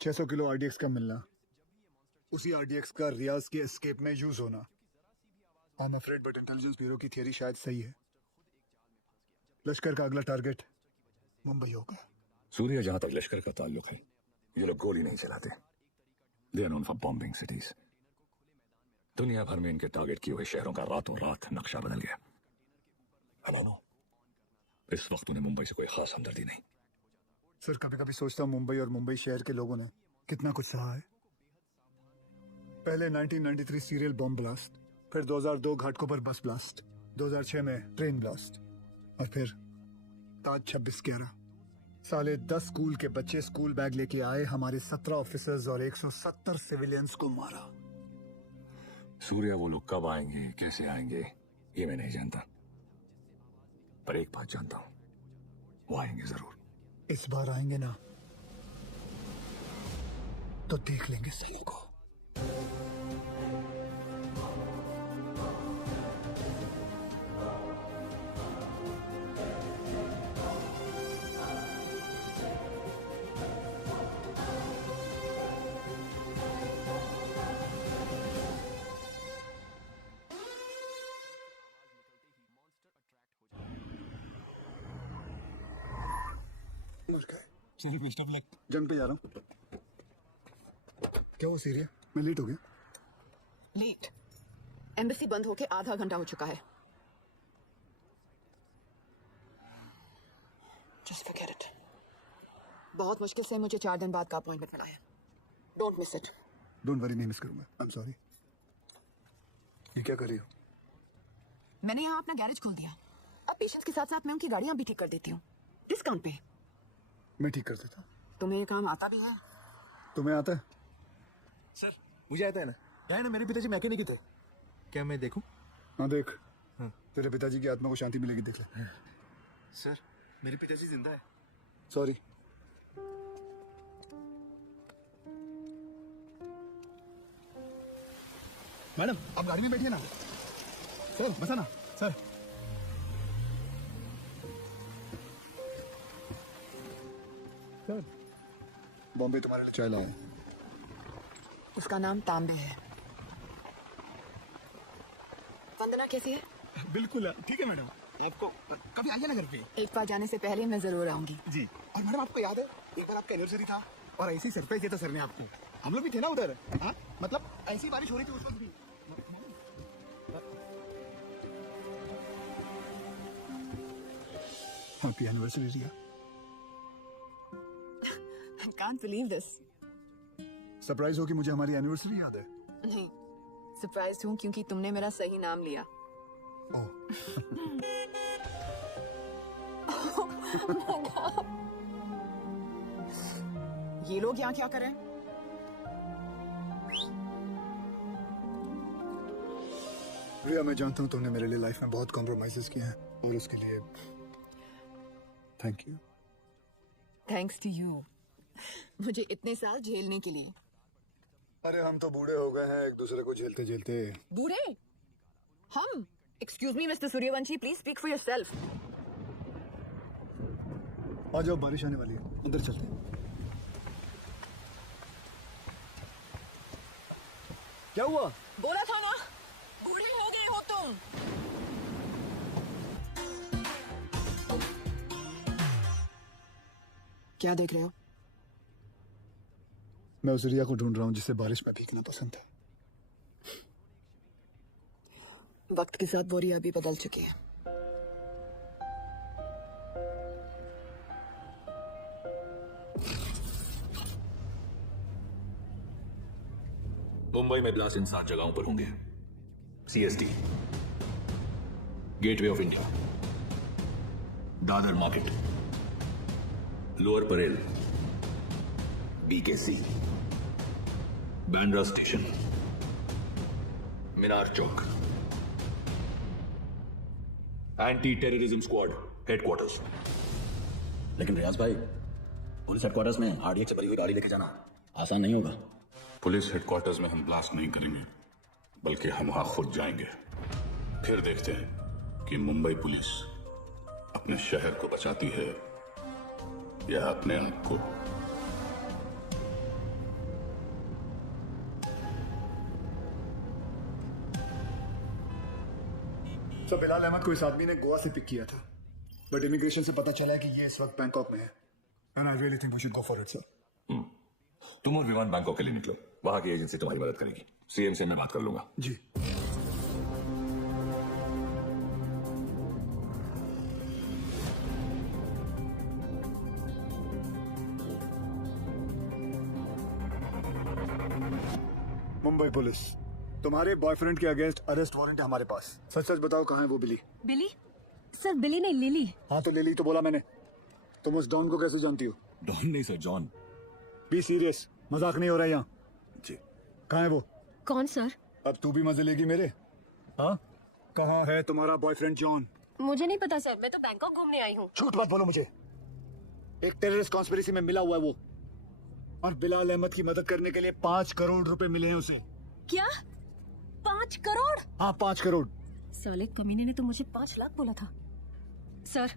600 किलो RDX का मिलना, उसी RDX का रियाज के एस्केप में यूज होना। I am afraid but intelligence bureau की थियरी शायद सही है। लश्कर का अगला टारगेट मुंबई होगा। सूर्य, जहां तक लश्कर का ताल्लुक है, ये लोग गोली नहीं चलाते। They are known for bombing cities. दुनिया भर में इनके टारगेट किए हुए शहरों का रातों रात नक्शा बदल गया। हमारा इस वक्त उन्हें मुंबई से कोई खास हमदर्दी नहीं। सर, कभी कभी सोचता हूँ मुंबई और मुंबई शहर के लोगों ने कितना कुछ सहा है। पहले 1993 सीरियल बॉम्ब ब्लास्ट, फिर 2002 घाटकोपर बस ब्लास्ट, 2006 में ट्रेन ब्लास्ट, और फिर ताज 26/11। साले 10 स्कूल के बच्चे स्कूल बैग लेके आए, हमारे 17 ऑफिसर्स और 170 सिविलियंस को मारा। सूर्य, वो लोग कब आएंगे, कैसे आएंगे, ये मैं नहीं जानता, पर एक बात जानता हूं, वो आएंगे जरूर। इस बार आएंगे ना तो देख लेंगे सही को। चल बेस्ट ऑफ लक। जंग पे जा रहा हूँ। क्या वो सीरिया? मैं लेट हो गया। लेट? एम्बेसी बंद होके आधा घंटा हो चुका है। Just forget it. बहुत मुश्किल से मुझे 4 दिन बाद का अपॉइंटमेंट मिला है। Don't miss it. Don't worry, नहीं मिस करूंगा। आई एम सॉरी। ये क्या कर रही हो? मैंने यहाँ अपना गैरेज खोल दिया। अब पेशेंट्स के साथ साथ मैं उनकी गाड़ियाँ भी ठीक कर देती हूँ, डिस्काउंट पे। मैं ठीक कर देता हूँ। तुम्हें ये काम आता भी है? तुम्हें आता है? सर मुझे आता है ना। क्या है ना, मेरे पिताजी मैकेनिक ही थे। क्या मैं देखूं? हाँ देख। तेरे पिताजी की आत्मा को शांति मिलेगी, देख ले। सर मेरे पिताजी जिंदा है। सॉरी। मैडम आप गाड़ी में बैठिए ना। सर बसा ना। सर बॉम्बे तुम्हारे लिए चाय लाया। उसका नाम तांबे है। वंदना कैसी है? बिल्कुल ठीक है मैडम। आपको कभी आइए ना घर पे। एक बार जाने से पहले मैं जरूर आऊंगी। जी। और मैडम आपको याद है एक बार आपका एनिवर्सरी था और ऐसे ही सरप्राइज दिया था सर ने आपको। हम लोग भी थे ना उधर। हाँ मतलब ऐसी बारिश हो रही थी उस वक्त भी। Happy anniversary Riya. I can't believe this. Surprise हो कि मुझे हमारी एनिवर्सरी याद है। नहीं, सरप्राइज हूँ क्योंकि तुमने मेरा सही नाम लिया। ये लोग यहाँ क्या कर रहे हैं? रिया मैं जानता हूँ तुमने मेरे लिए लाइफ में बहुत कॉम्प्रोमाइजेस किए हैं और उसके लिए thank you. Thanks to you, मुझे इतने साल झेलने के लिए। अरे हम तो बूढ़े हो गए हैं एक दूसरे को झेलते झेलते। बूढ़े? हम? Excuse me mister Suryavanshi, please speak for yourself. आ जाओ, बारिश आने वाली है, अंदर चलते हैं। क्या हुआ? बोला था ना, बूढ़े हो गए हो तुम। क्या देख रहे हो? मैं उस रिया को ढूंढ रहा हूँ जिसे बारिश में भीगना पसंद है। वक्त के साथ वो रिया भी बदल चुकी है। मुंबई में ब्लास्ट इन 7 जगहों पर होंगे। CST, gateway of India, Dadar market, lower Parel, BKC, Bandra station, Minar Chowk, anti terrorism squad headquarters. लेकिन रियाज भाई, पुलिस हेडक्वार्टर्स में RDX से भरी हुई गाड़ी लेके जाना आसान नहीं होगा। पुलिस हेडक्वार्टर्स में हम ब्लास्ट नहीं करेंगे, बल्कि हम वहां खुद जाएंगे। फिर देखते हैं कि मुंबई पुलिस अपने शहर को बचाती है या अपने आप को। सब बिलाल अहमद को इस आदमी ने गोवा से पिक किया था, बट इमिग्रेशन से पता चला है कि ये इस वक्त बैंकॉक में है। And I really think we should go for it sir. तुम और विमान बैंकॉक के लिए निकलो, वहां की एजेंसी तुम्हारी मदद करेगी। CM से मैं बात कर लूंगा। जी। मुंबई पुलिस, तुम्हारे बॉयफ्रेंड के अगेंस्ट अरेस्ट वारंट है हमारे पास। सच सच बताओ कहाँ है वो बिली? बिली? सर बिली नहीं, लिली। हाँ तो लिली तो बोला मैंने। तुम उस डॉन को कैसे जानती हो? डॉन नहीं सर, जॉन। बी सीरियस, मजाक नहीं हो रहा यहाँ। जी। कहाँ है वो? कौन सर? अब तू भी मजे लेगी मेरे? हाँ, कहाँ है तुम्हारा बॉयफ्रेंड जॉन? मुझे नहीं पता सर, मैं तो बैंकॉक घूमने आई हूँ। झूठ मत बोलो मुझे। एक टेररिस्ट कॉन्स्पिरेसी में मिला हुआ है वो, और बिलाल अहमद की मदद करने के लिए 5 करोड़ रुपए मिले हैं उसे। क्या? 5 करोड़? हाँ 5 करोड़। साले कमीने ने तो मुझे 5 लाख बोला था। सर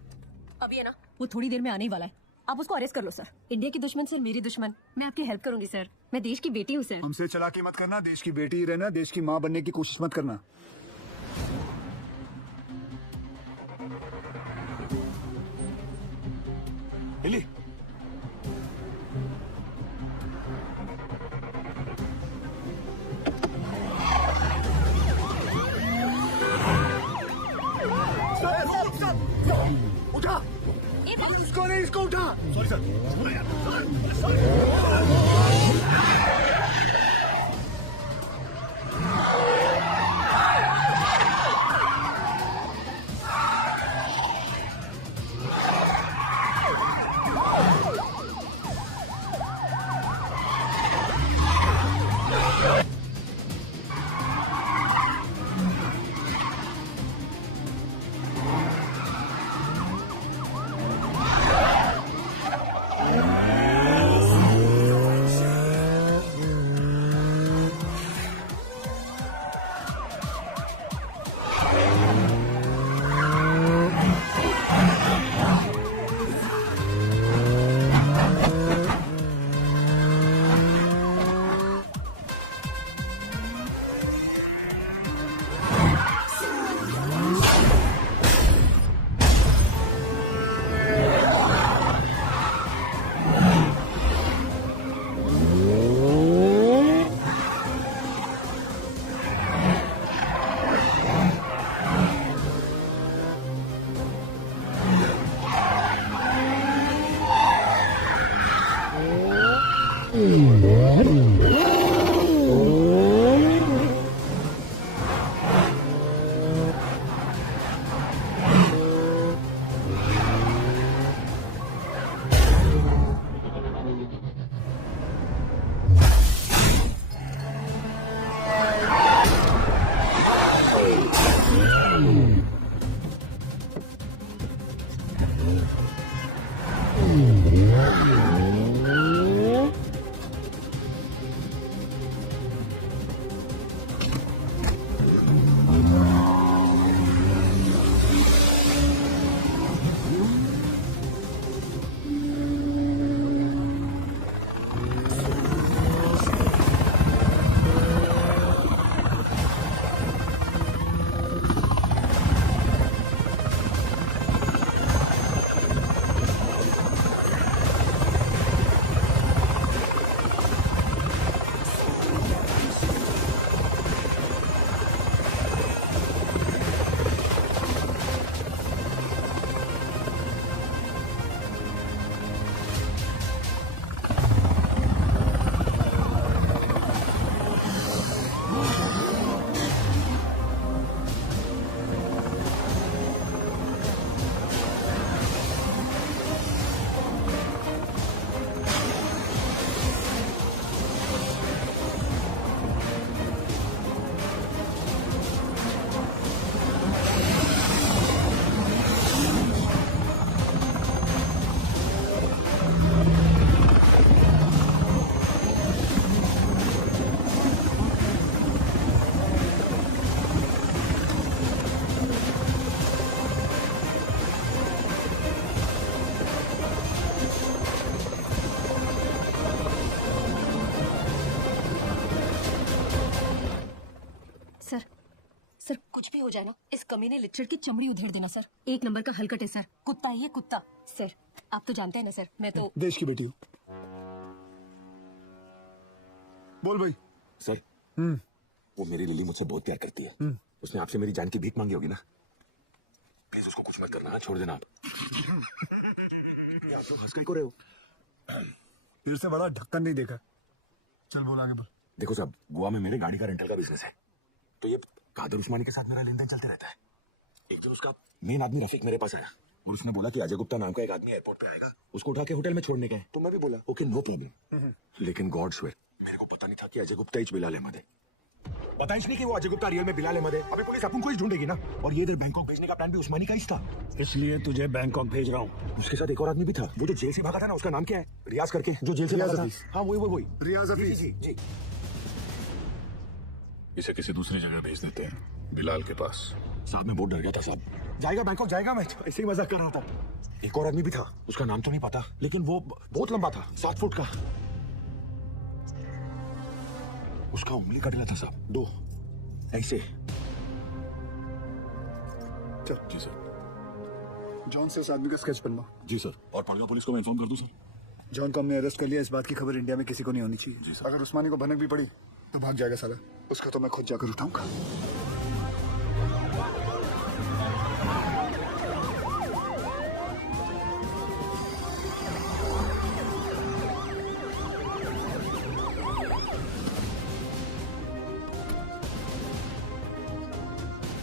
अभी है ना, वो थोड़ी देर में आने ही वाला है, आप उसको अरेस्ट कर लो सर। इंडिया की दुश्मन सर मेरी दुश्मन, मैं आपकी हेल्प करूंगी सर। मैं देश की बेटी हूँ सर। हमसे चालाकी मत करना, देश की बेटी ही रहना, देश की माँ बनने की कोशिश मत करना। लिली, सर कुछ भी हो जाए ना, इस कमीने लिटरेट की चमड़ी उधेड़ देना सर। एक नंबर का हलकट है सर, कुत्ता है ये कुत्ता। सर आप तो जानते हैं ना सर, मैं तो देश की बेटी हूँ। बोल भाई। सर वो मेरी लिली मुझसे बहुत प्यार करती है। उसने आपसे मेरी जान की भीख मांगी होगी ना, प्लीज उसको कुछ मत करना, छोड़ देना आप। तो हंस को रहे हो, फिर से बड़ा ढक्कन नहीं देखा। चल बोल आगे बोल। देखो साहब, गोवा में मेरे गाड़ी का रेंटल का बिजनेस है, तो ये कादर उस्मानी के साथ मेरा लेन देन चलते रहता है। एक दिन उसका मेन आदमी रफीक मेरे पास आया और उसने बोला कि अजय गुप्ता नाम का एक आदमी एयरपोर्ट पे आएगा, उसको उठा के होटल में छोड़ने गए। तो मैं भी बोला ओके नो प्रॉब्लम, लेकिन गॉड स्वेयर मेरे को पता नहीं था कि अजय गुप्ता ही बिलाल अहमद है। पता ही नहीं कि वो अजय गुप्ता रियल में बिलाल अहमद है। अभी पुलिस अपन को ही ढूंढेगी ना, और ये इधर बैंकॉक भेजने का प्लान भी उस्मानी का ही था, इसलिए तुझे बैंकॉक भेज रहा हूँ। उसके साथ एक और आदमी भी था, वो जो जेल से भागा था ना, उसका नाम क्या है? रियाज करके, जो जेल से भागा था। हाँ वही रियाज हफीज। जी। इसे किसी दूसरी जगह भेज देते हैं, बिलाल के पास। साहब मैं बहुत डर गया था साहब। जाएगा बैंकॉक जाएगा, मैं ऐसे ही मजाक कर रहा था। एक और आदमी भी था, उसका नाम तो नहीं पता, लेकिन वो बहुत लंबा था, 7 फुट का। उसका उंगली कट गया था साहब, 2 ऐसे। चल जी सर। जॉन से उस आदमी का स्केच बनवा। जी सर। और पड़गा पुलिस को मैं इन्फॉर्म कर दूं सर? जॉन को हमने अरेस्ट कर लिया, इस बात की खबर इंडिया में किसी को नहीं होनी चाहिए। जी सर। अगर उस्मानी को भनक भी पड़ी तो भाग जाएगा साला, उसका तो मैं खुद जाकर उठाऊंगा।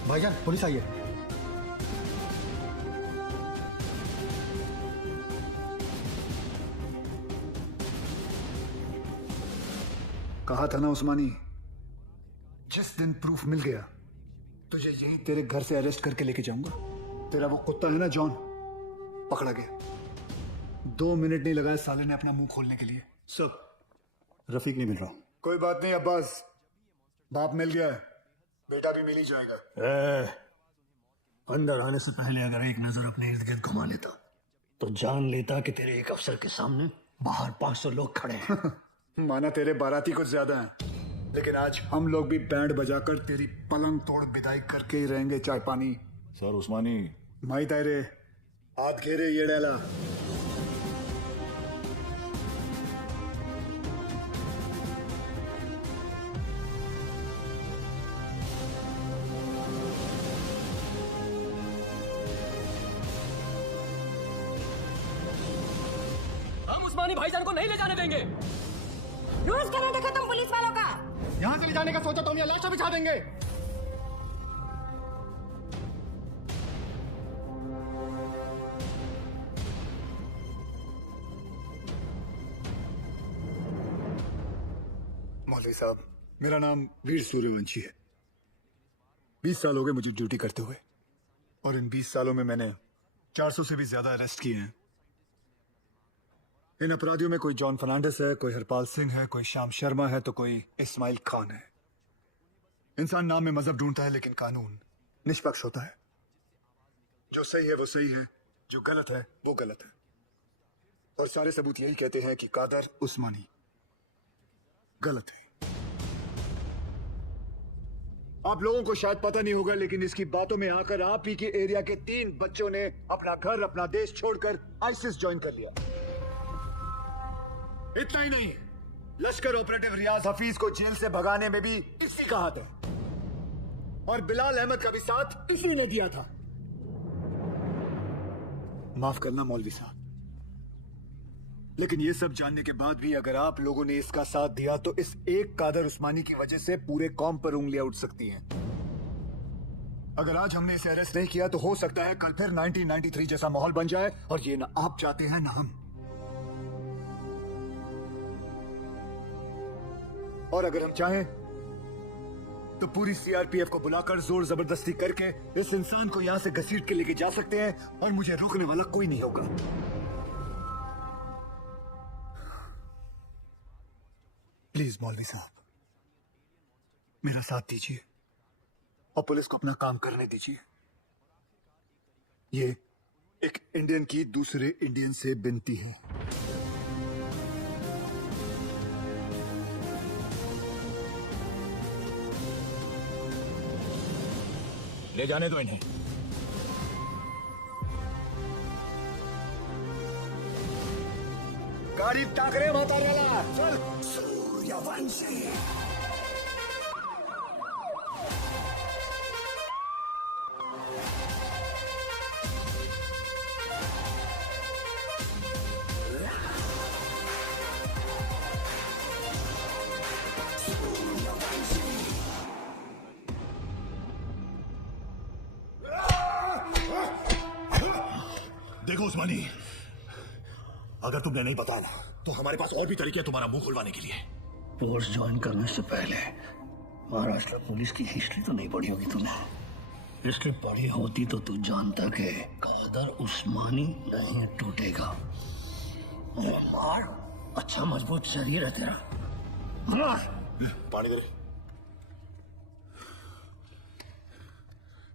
भाईजान पुलिस आई है। कहा था ना उस्मानी, जिस दिन प्रूफ मिल गया तुझे यही तेरे घर से अरेस्ट करके लेके जाऊंगा। तेरा वो कुत्ता है ना जॉन, पकड़ा गया। 2 मिनट नहीं लगाए साले ने अपना मुंह खोलने के लिए। सब रफीक नहीं मिल रहा। कोई बात नहीं अब्बास, बाप मिल गया है, बेटा भी मिल ही जाएगा। अंदर आने से पहले अगर एक नजर अपने इर्द गिर्द घुमा लेता तो जान लेता कि तेरे एक अफसर के सामने बाहर 500 लोग खड़े हैं। माना तेरे बाराती कुछ ज्यादा हैं, लेकिन आज हम लोग भी बैंड बजाकर तेरी पलंग तोड़ विदाई करके ही रहेंगे। चाय पानी सर उस्मानी माई तायरे हाथ घेरे ये डाला। हम उस्मानी भाईजान को नहीं ले जाने देंगे। रोज करोगे खत्म पुलिस वालों का। यहाँ से ले जाने का सोचा तो हम यहाँ लाशें बिछा देंगे। मौलवी साहब, मेरा नाम वीर सूर्यवंशी है। 20 साल हो गए मुझे ड्यूटी करते हुए, और इन 20 सालों में मैंने 400 से भी ज्यादा अरेस्ट किए हैं। इन अपराधियों में कोई जॉन फर्नांडिस है, कोई हरपाल सिंह है, कोई श्याम शर्मा है, तो कोई इस्माइल खान है। इंसान नाम में मजहब ढूंढता है, लेकिन कानून निष्पक्ष होता है। जो सही है वो सही है, जो गलत है वो गलत है। और सारे सबूत यही कहते हैं कि कादर उस्मानी गलत है। आप लोगों को शायद पता नहीं होगा, लेकिन इसकी बातों में आकर आप ही के एरिया के 3 बच्चों ने अपना घर, अपना देश छोड़कर आईसिस ज्वाइन कर लिया। इतना ही नहीं, लश्कर ऑपरेटिव रियाज हफीज को जेल से भगाने में भी इसी का हाथ है, और बिलाल अहमद का भी साथ इसी ने दिया था। माफ करना मौलवी साहब, लेकिन ये सब जानने के बाद भी अगर आप लोगों ने इसका साथ दिया तो इस एक कादर उस्मानी की वजह से पूरे कौम पर उंगलियां उठ सकती हैं। अगर आज हमने इसे अरेस्ट नहीं किया तो हो सकता है कल फिर 1993 जैसा माहौल बन जाए, और ये ना आप चाहते हैं ना हम। और अगर हम चाहें तो पूरी सीआरपीएफ को बुलाकर जोर जबरदस्ती करके इस इंसान को यहां से घसीट के लेके जा सकते हैं, और मुझे रोकने वाला कोई नहीं होगा। प्लीज मौलवी साहब, मेरा साथ दीजिए और पुलिस को अपना काम करने दीजिए। ये एक इंडियन की दूसरे इंडियन से विनती है। ले जाने दो इन्हें। गाड़ी टाकरे मातारेला, चल। सूर्यवंशी देखो उस्मानी, अगर तुमने नहीं बताया ना तो हमारे पास और भी तरीके हैं तुम्हारा मुंह खुलवाने के लिए। फोर्स ज्वाइन करने से पहले महाराष्ट्र पुलिस की हिस्ट्री तो नहीं पढ़ी होगी तूने। हिस्ट्री पढ़ी होती तो तू जानता कि कादर उस्मानी नहीं टूटेगा। मार, अच्छा मजबूत शरीर है तेरा, मार। पानी दे रहे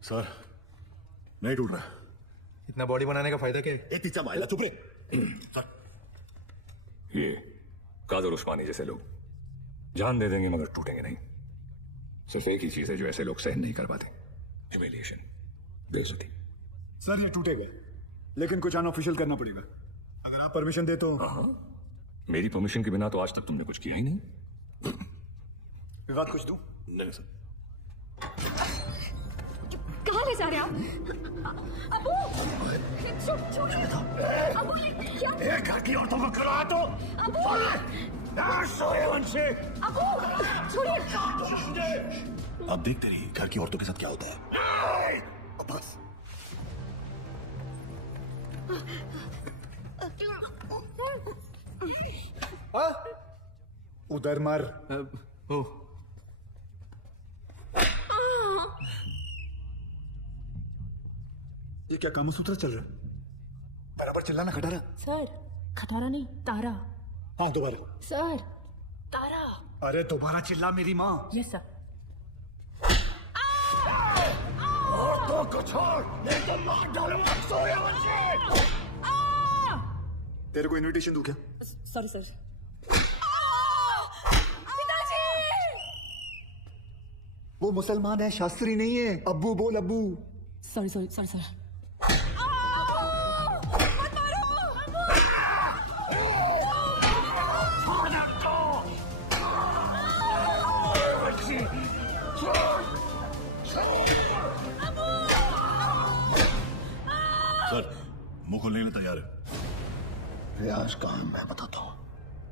सर, नहीं टूट रहा। इतना बॉडी बनाने का फायदा क्या है? तीचा माइला, चुप रहे। ये कादर उस्मानी जैसे लोग जान दे देंगे मगर टूटेंगे नहीं। सिर्फ एक ही चीज है जो ऐसे लोग सहन नहीं कर पाते, ह्यूमिलिएशन, बेइज्जती। सर ये टूटेगा, लेकिन कुछ अनऑफिशियल करना पड़ेगा। अगर आप परमिशन दे तो। हाँ, मेरी परमिशन के बिना तो आज तक तुमने कुछ किया ही नहीं। विवाद कुछ दूं? नहीं सर। कहाँ ले जा रहे आप? अबू! छोड़! अबू, क्या? घर की औरतों को खिलाया तो? अबू! सूर्यवंशी! छोड़िए। अब देखते रहिए घर की औरतों के साथ क्या होता है। बस उधर मार। ये क्या कामसूत्र चल रहा है? बराबर चिल्लाना खटारा। सर खटारा नहीं तारा। हाँ दोबारा। सर तारा। अरे दोबारा चिल्ला मेरी माँ। Yes sir. औरतों को छोड़, नहीं तो मार डालूंगा सूर्यवंशी! तेरे को इनविटेशन दूं क्या? Sorry sir. वो मुसलमान है, शास्त्री नहीं है। अब्बू बोल अब्बू। Sorry sorry sorry sir. Sir मुंह खोलने के लिए तैयार है। रियाज कहाँ है मैं बताता हूँ।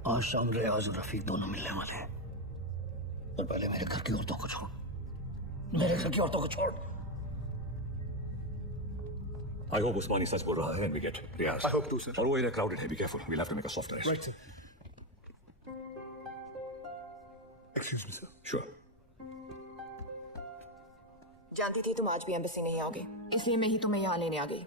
आज शाम रियाज और रफीक दोनों मिलने वाले हैं। पर पहले मेरे घर की औरतों को छोड़, मेरे घर की औरतों को छोड़। I hope Usmani सच बोल रहा है and we get Riyaz. I hope too, sir. और वो एरिया crowded है, be careful. We'll have to make a soft arrest. Right, sir. Excuse me, sir. Sure. जानती थी तुम आज भी एम्बेसी नहीं आओगे, इसलिए मैं ही तुम्हें यहाँ लेने आ गई।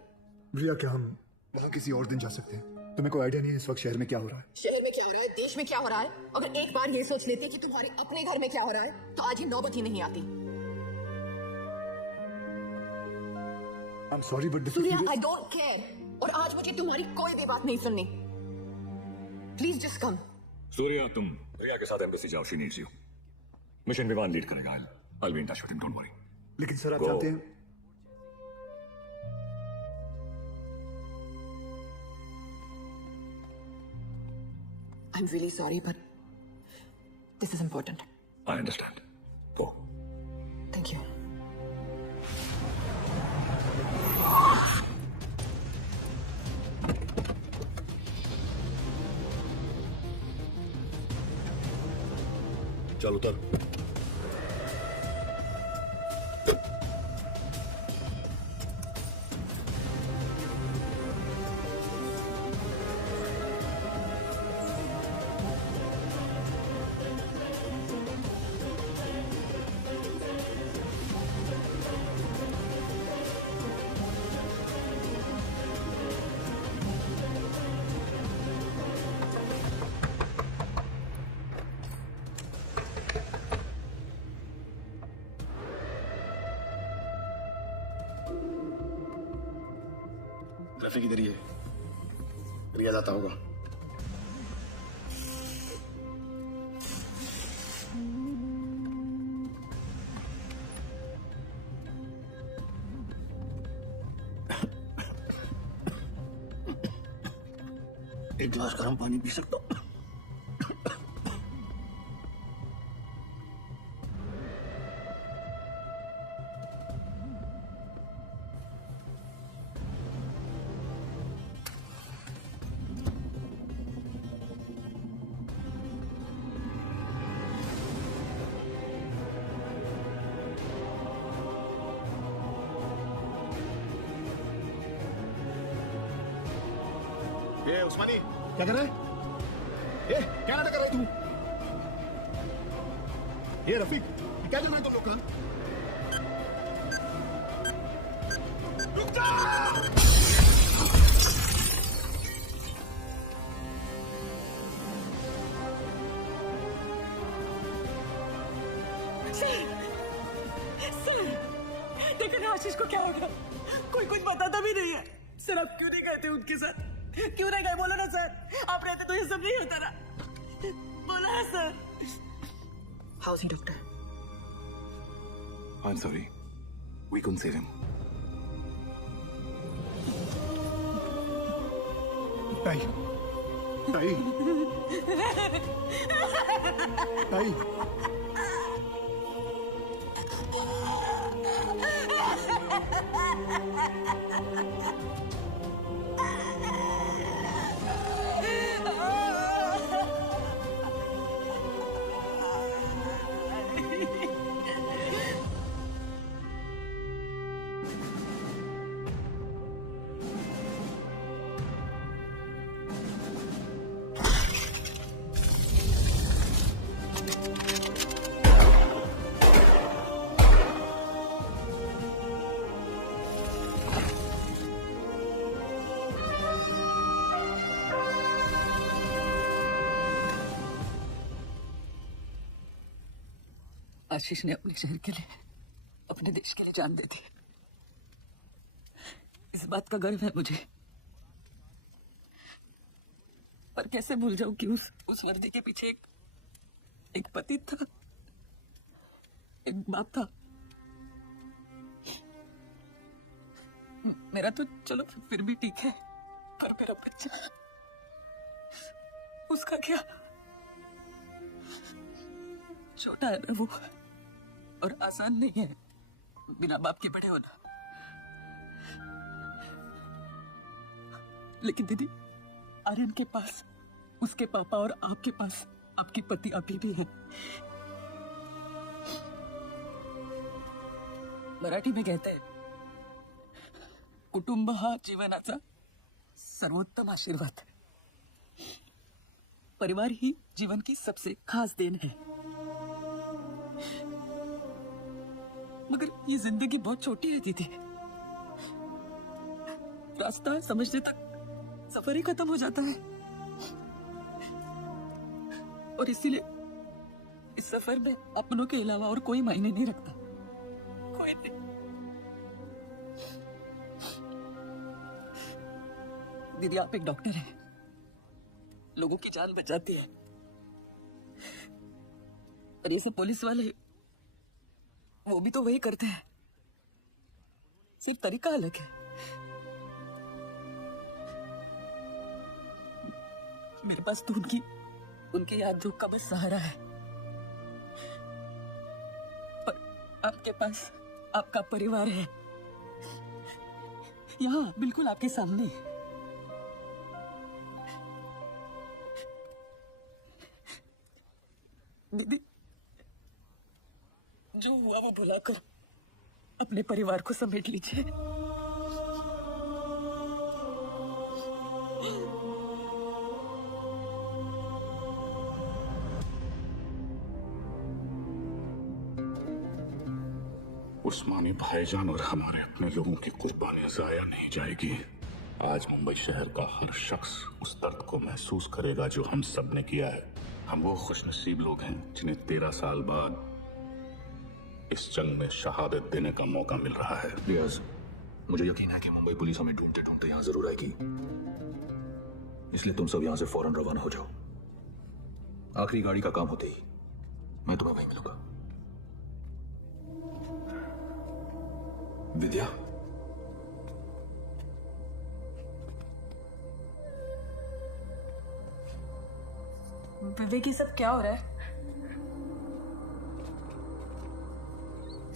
रिया, क्या हम वहाँ किसी और दिन जा सकते हैं? तुम्हें कोई आइडिया नहीं है इस वक्त शहर में क्या हो रहा है? शहर में क्या हो रहा है, देश में क्या हो रहा है? अगर एक बार ये सोच लेती कि तुम्हारे अपने घर में क्या हो रहा है, तो आज ही नौबत ही नहीं आती। I'm sorry, but this is Surya, serious. I don't care. और आज मुझे तुम्हारी कोई भी बात नहीं सुननी। Please just come. सूर्या, तुम रिया के साथ एम्बेसी जाओ. She needs you. Mission Vivan lead करेगा. I'll be in touch with him. Don't worry. लेकिन सर आप Go. जानते हैं I'm really sorry, but this is important. I understand. Go. Thank you. चल उतर। रफीक इधर ही है। रिया जाता होगा। एक गिलास गर्म पानी पी सकता हूँ? ये उस्मानी क्या कर रहा है? ये क्या नाटक कर रहा है तू? ये रफीक क्या चल रहा है तुम लोग का? रुक जा! सर देखो ना आशीष को क्या होगा। कोई कुछ बताता भी नहीं है। सर आप क्यों नहीं गए थे उनके साथ? क्यों नहीं गए बोलो ना सर। आप रहते तो ये सब नहीं होता ना। बोलो ना sir. How's he, doctor? I'm sorry. We couldn't save him. ताई, ताई, ताई। आशीष ने अपने शहर के लिए, अपने देश के लिए जान दे दी। इस बात का गर्व है मुझे। पर कैसे भूल जाऊं कि उस वर्दी के पीछे एक पति था, एक बाप था। मेरा तो चलो फिर भी ठीक है, पर मेरा बच्चा, उसका क्या? छोटा है ना वो, और आसान नहीं है बिना बाप के बड़े होना। लेकिन दीदी, आर्यन के पास उसके पापा और आपके पास आपकी पति अभी भी है। मराठी में कहते हैं, कुटुंब हा जीवनाचा सर्वोत्तम आशीर्वाद। परिवार ही जीवन की सबसे खास देन है। मगर ये जिंदगी बहुत छोटी है दीदी। रास्ता समझने तक सफर ही खत्म हो जाता है। और इसीलिए इस सफर में अपनों के अलावा और कोई मायने नहीं रखता, कोई नहीं। दीदी, आप एक डॉक्टर हैं, लोगों की जान बचाती है। और ये सब पुलिस वाले, वो भी तो वही करते हैं, सिर्फ तरीका अलग है। मेरे पास तो उनकी याद दुख का बस सहारा है। पर आपके पास आपका परिवार है, यहाँ बिल्कुल आपके सामने। दीदी, जो हुआ वो भुलाकर अपने परिवार को समेट लीजिए। उस्मानी भाईजान और हमारे अपने लोगों की कुर्बानियां जाया नहीं जाएगी। आज मुंबई शहर का हर शख्स उस दर्द को महसूस करेगा जो हम सब ने किया है। हम वो खुशनसीब लोग हैं जिन्हें 13 साल बाद इस जंग में शहादत देने का मौका मिल रहा है। रियाज, मुझे यकीन है कि मुंबई पुलिस हमें ढूंढते ढूंढते यहाँ जरूर आएगी, इसलिए तुम सब यहाँ से फौरन रवाना हो जाओ। आखिरी गाड़ी का काम होते ही मैं तुम्हें वहीं मिलूंगा। विद्या, विवेक, ये सब क्या हो रहा है?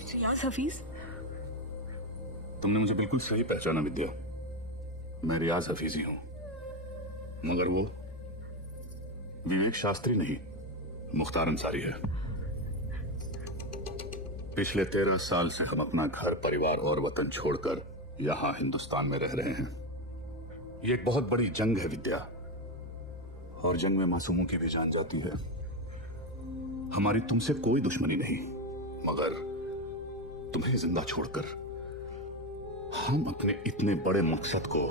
रियाज, हफीज, तुमने मुझे बिल्कुल सही पहचाना विद्या। मैं रियाज हफीज ही हूं, मगर वो विवेक शास्त्री नहीं, मुख्तार अंसारी है। पिछले 13 साल से हम अपना घर, परिवार और वतन छोड़कर यहां हिंदुस्तान में रह रहे हैं। ये एक बहुत बड़ी जंग है विद्या, और जंग में मासूमों की भी जान जाती है। हमारी तुमसे कोई दुश्मनी नहीं, मगर तुम्हें जिंदा छोड़कर हम अपने इतने बड़े मकसद को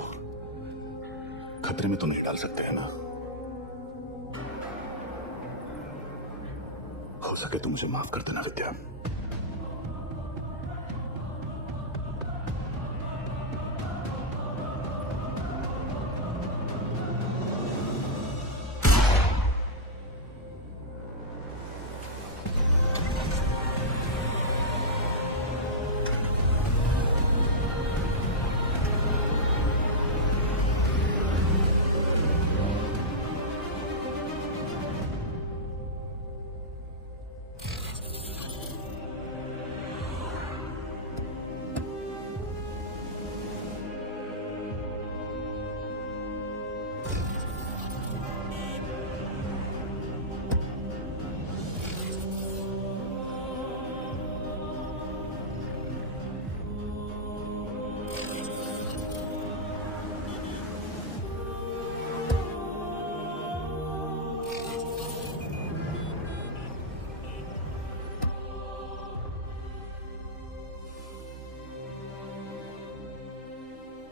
खतरे में तो नहीं डाल सकते हैं ना। हो सके तो मुझे माफ कर देना विद्या।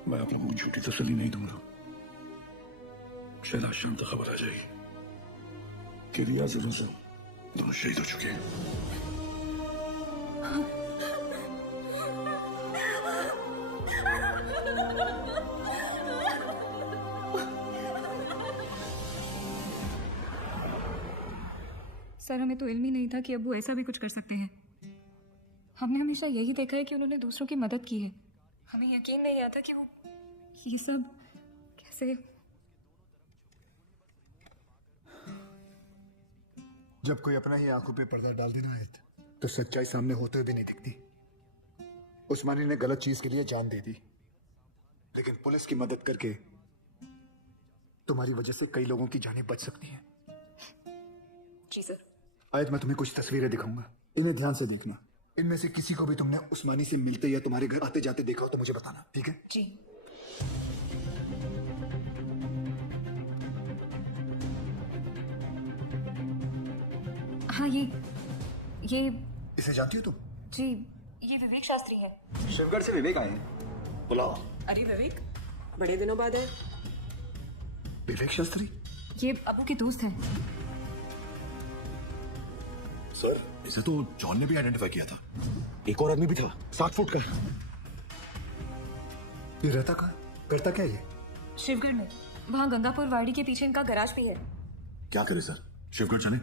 मैं आप लोगों को झूठी तसल्ली नहीं दूंगा। शायद आज शाम तक खबर आ जाएगी कि रियाज और रज़ा दोनों शहीद हो चुके हैं। सर हमें तो इल्म ही नहीं था कि अब वो ऐसा भी कुछ कर सकते हैं। हमने हमेशा यही देखा है कि उन्होंने दूसरों की मदद की है। हमें यकीन नहीं आता कि वो ये सब कैसे। जब कोई अपना ही आंखों पे पर्दा डाल देना है तो सच्चाई सामने होते हुए भी नहीं दिखती। उस्मानी ने गलत चीज के लिए जान दे दी, लेकिन पुलिस की मदद करके तुम्हारी वजह से कई लोगों की जानें बच सकती हैं। जी सर। आयत मैं तुम्हें कुछ तस्वीरें दिखाऊंगा, इन्हें ध्यान से देखना। इनमें से किसी को भी तुमने उस्मानी से मिलते या तुम्हारे घर आते जाते देखा हो तो मुझे बताना, ठीक है? जी। हाँ ये इसे जानती हो तुम? जी, ये विवेक शास्त्री है। शिवगढ़ से विवेक आए हैं, बुलाओ। अरे विवेक, बड़े दिनों बाद है। विवेक शास्त्री? ये अबू के दोस्त हैं। सर इसे तो जॉन ने भी आइडेंटिफाई किया था। एक और आदमी भी था 60 फुट का। ये रहता कहाँ, करता क्या ये? शिवगढ़ में, वहाँ गंगापुर वाड़ी के पीछे इनका गैराज भी है। क्या करे सर, शिवगढ़ चले?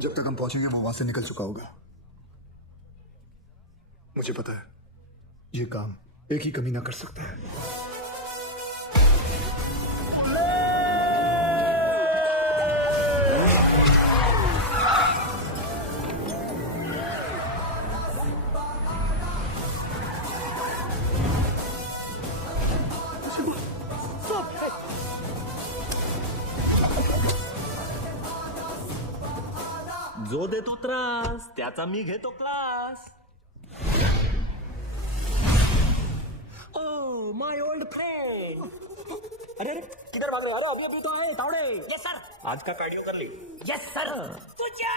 जब तक हम पहुंचेंगे वो वहां से निकल चुका होगा। मुझे पता है ये काम एक ही कमीना कर सकता है। जो देतो त्रास त्याचा मी घेतो class. Oh my old friend. अरे अरे किधर भाग रहे हो? अरे अभी अभी तो आए तावड़े. Yes sir. आज का कार्डियो कर ली. Yes sir. तुझे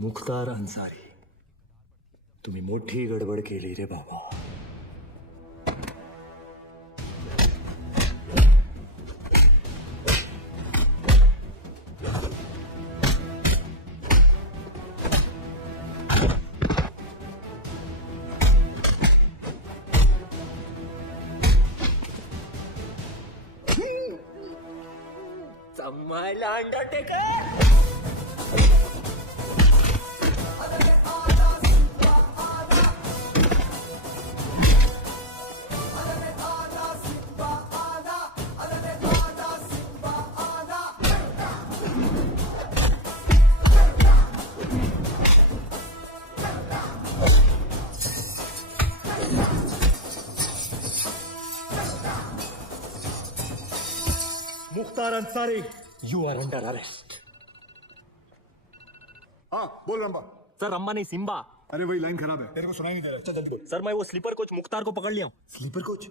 मुख्तार अन्सारी, तुम्ही मोठी गडबड केली रे बाबा. जमायला undertaker. Mukhtar Ansari, you are under arrest. हाँ बोल रंबा. सर रंबा नहीं सिम्बा. अरे वही लाइन खराब है, तेरे को सुनाई नहीं दे रहा. चल जल्दी बोल. सर मैं वो स्लीपर कोच मुख्तार को पकड़ लिया हूँ. Sleeper coach?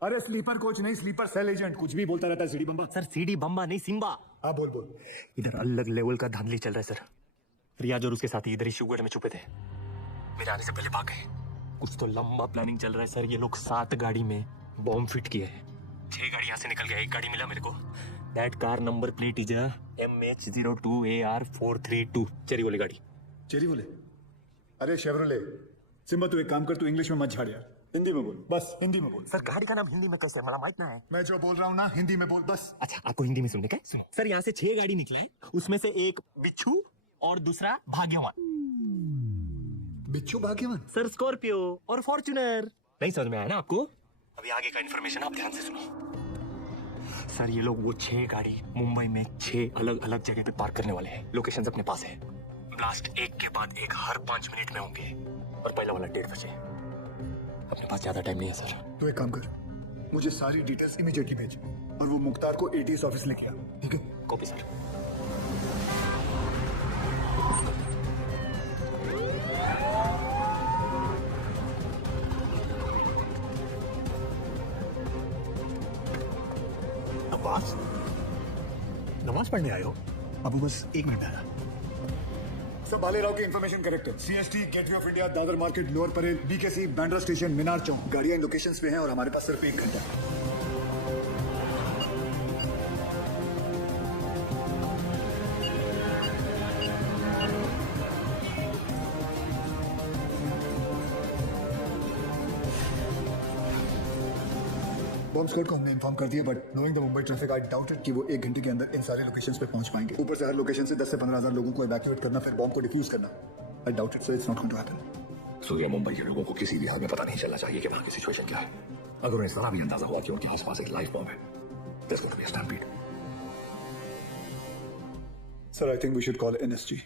अरे स्लीपर कोच नहीं, स्लीपर सेल एजेंट. कुछ भी बोलता रहता है सीडी बम्बा. सर सीडी बम्बा नहीं सिम्बा. हाँ बोल बोल. इधर अलग लेवल का धांधली चल रहा है सर. रियाज और उसके साथी इधर ही शिवगढ़ में छुपे थे. मेरे आने से पहले भाग गए. कुछ तो लंबा प्लानिंग चल रहा है सर. ये लोग 7 गाड़ी में बॉम्ब फिट किए हैं. 6 गाड़ी यहाँ से निकल गया, 1 गाड़ी मिला मेरे को. That car number plate is MH02AR432. Cherry वाली गाड़ी. चेरी बोले? अरे शेवरोले. सिम्बा तू एक काम कर, तू इंग्लिश में मत झाड़ यार, हिंदी में बोल. बस हिंदी में बोल. सर गाड़ी का नाम हिंदी में कैसे मला माहित ना है. मैं जो बोल रहा हूँ ना हिंदी में बोल बस. अच्छा आपको हिंदी में सुनने का? सुनो सर, यहाँ से 6 गाड़ी निकला है. उसमें से एक बिच्छू और दूसरा भाग्यवान. बिच्छू भाग्यवान? सर स्कॉर्पियो और फॉर्च्यूनर. नहीं समझ में आया ना आपको? अभी आगे का इन्फॉर्मेशन आप ध्यान से सुनो. सर ये लोग वो 6 गाड़ी मुंबई में 6 अलग अलग जगह पे पार्क करने वाले हैं। लोकेशंस अपने पास है। ब्लास्ट एक के बाद एक हर 5 मिनट में होंगे और पहला वाला 1:30 बजे। अपने पास ज्यादा टाइम नहीं है सर। तो एक काम कर, मुझे सारी डिटेल्स इमीडिएटली भेज और वो मुख्तार को एटीएस ऑफिस लेके आ, ठीक है? Copy sir. अब्बास, नमाज पढ़ने आए हो? अबू बस 1 मिनट आया। सब भाले राव की इंफॉर्मेशन करेक्ट है। CST, gateway of India, Dadar market, lower Parel, BKC, Bandra station, Minar Chowk, गाड़ियां इन लोकेशंस पे हैं और हमारे पास सिर्फ 1 घंटा है। बॉम्ब स्क्वाड को हमने इन्फॉर्म कर दिया, but knowing the Mumbai traffic I doubted कि वो 1 घंटे के अंदर इन सारे लोकेशंस पे पहुंच पाएंगे। ऊपर से हर लोकेशन से 10 से 15,000 लोगों को इवैक्यूएट करना, फिर बॉम्ब को डिफ्यूज करना। I doubt it, so it's not going to happen. Surya, Mumbai के लोगों को किसी भी हाल में पता नहीं चलना चाहिए कि वहां की सिचुएशन क्या है। अगर उन्हें जरा भी अंदाजा हुआ कि उनके आसपास एक लाइव बॉम्ब है, there's going to be a stampede. Sir, I think we should call NSG.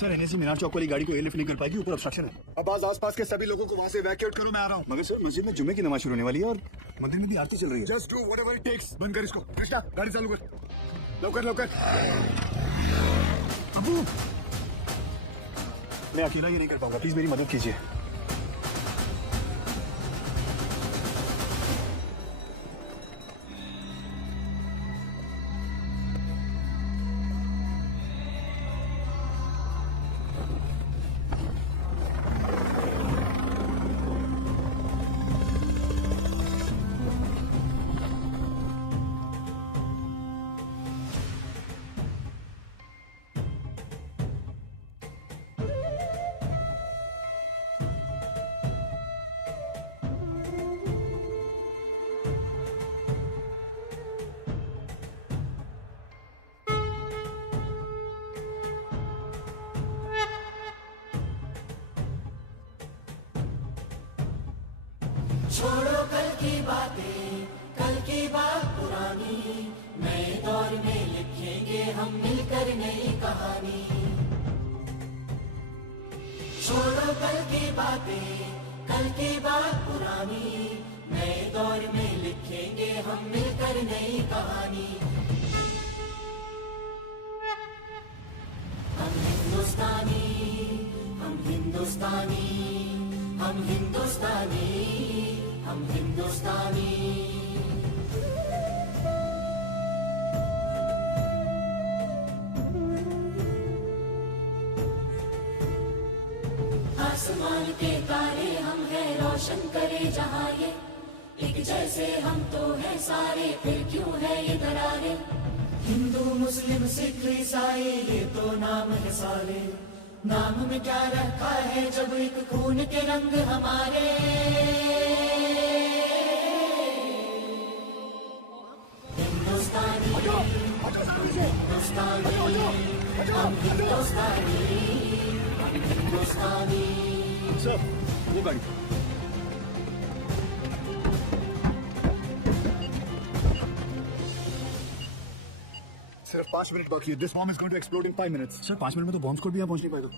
Sir, NSG Minar Chowk वाली गाड़ी को एयरलिफ्ट नहीं कर पाएगी, ऊपर ऑब्स्ट्रक्शन है। अब आसपास के सभी लोगों को वहां से इवैक्यूएट करो, मैं आ रहा हूँ। मगर सर, मस्जिद में जुम्मे की नमाज शुरू होने वाली है और मंदिर में भी आरती चल रही है। Just do whatever it takes. बंद कर इसको। कृष्णा, गाड़ी चालू कर। लवकर लवकर। अबू, मैं अकेला ये नहीं कर पाऊंगा, प्लीज मेरी मदद कीजिए। छोड़ो कल की बातें, कल की बात पुरानी, नए दौर में लिखेंगे हम मिलकर नई कहानी। छोड़ो कल की बातें, कल की बात पुरानी, नए दौर में लिखेंगे हम मिलकर नई कहानी। हम हिंदुस्तानी, हम हिंदुस्तानी, हम हिंदुस्तानी, हम हिंदुस्तानी। आसमान के तारे हम हैं, रोशन करे जहां ये, एक जैसे हम तो हैं सारे, फिर क्यों है ये दरारें। हिंदू मुस्लिम सिख ईसाई ये तो नाम है सारे, नाम में क्या रखा है जब एक खून के रंग हमारे। हिंदुस्तानी, हिंदुस्तानी, हम हिंदुस्तानी, हम हिंदुस्तानी। सर, वो गाड़ी। सिर्फ 5 मिनट बाकी है। This bomb is going to explode in 5 minutes. Sir, 5 minute में तो बॉम्ब स्क्वाड भी यहाँ पहुंच नहीं पाएगा।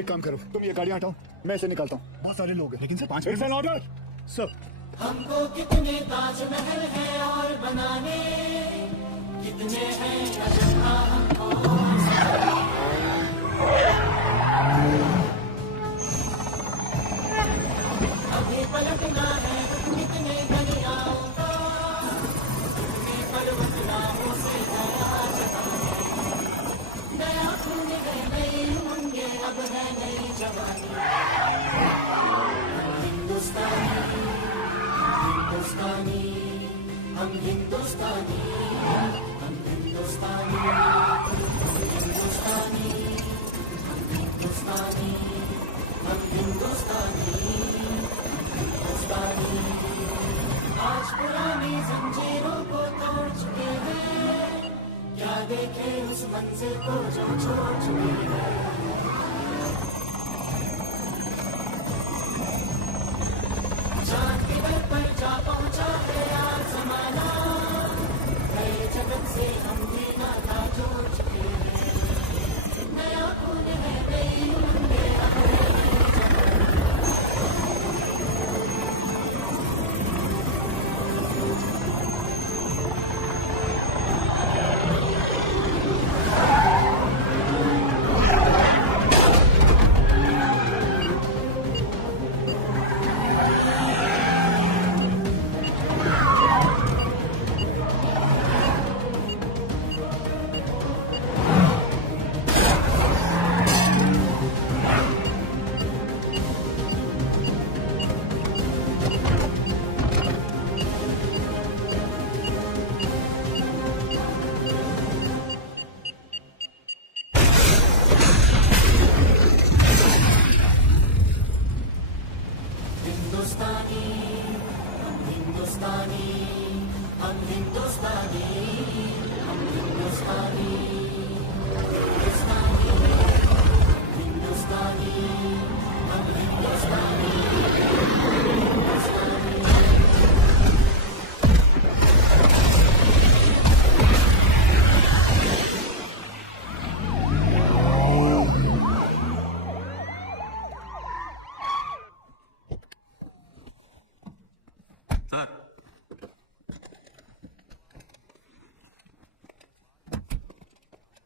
एक काम करो, तुम ये गाड़ियां हटाओ, मैं इसे निकालता हूँ। बहुत सारे लोग हैं। लेकिन sir 5 it's an order sir. हमको कितने ताजमहल है और बनाने, कितने हैं अजब हाँ हमको अभी पलटना है कितने दरियाओं को कितने पर्वतराहों से नया खून है नई उमंगे अब है नई जवानी हिंदुस्तानी हिंदुस्तानी हम हिंदुस्तानी हम हिंदुस्तानी हिंदुस्तानी हम हिंदुस्तानी हम हिंदुस्तानी हिंदुस्तानी आज पुरानी जंजीरों को तोड़ चुके हैं क्या देखे उस मंजिल को जो छोड़ चुके हैं चांद के दर पर जा पहुंचा है आज जमाना नए जगत से हम भी नाता जोड़ चुके हैं नया खून है नई उमंगे अब है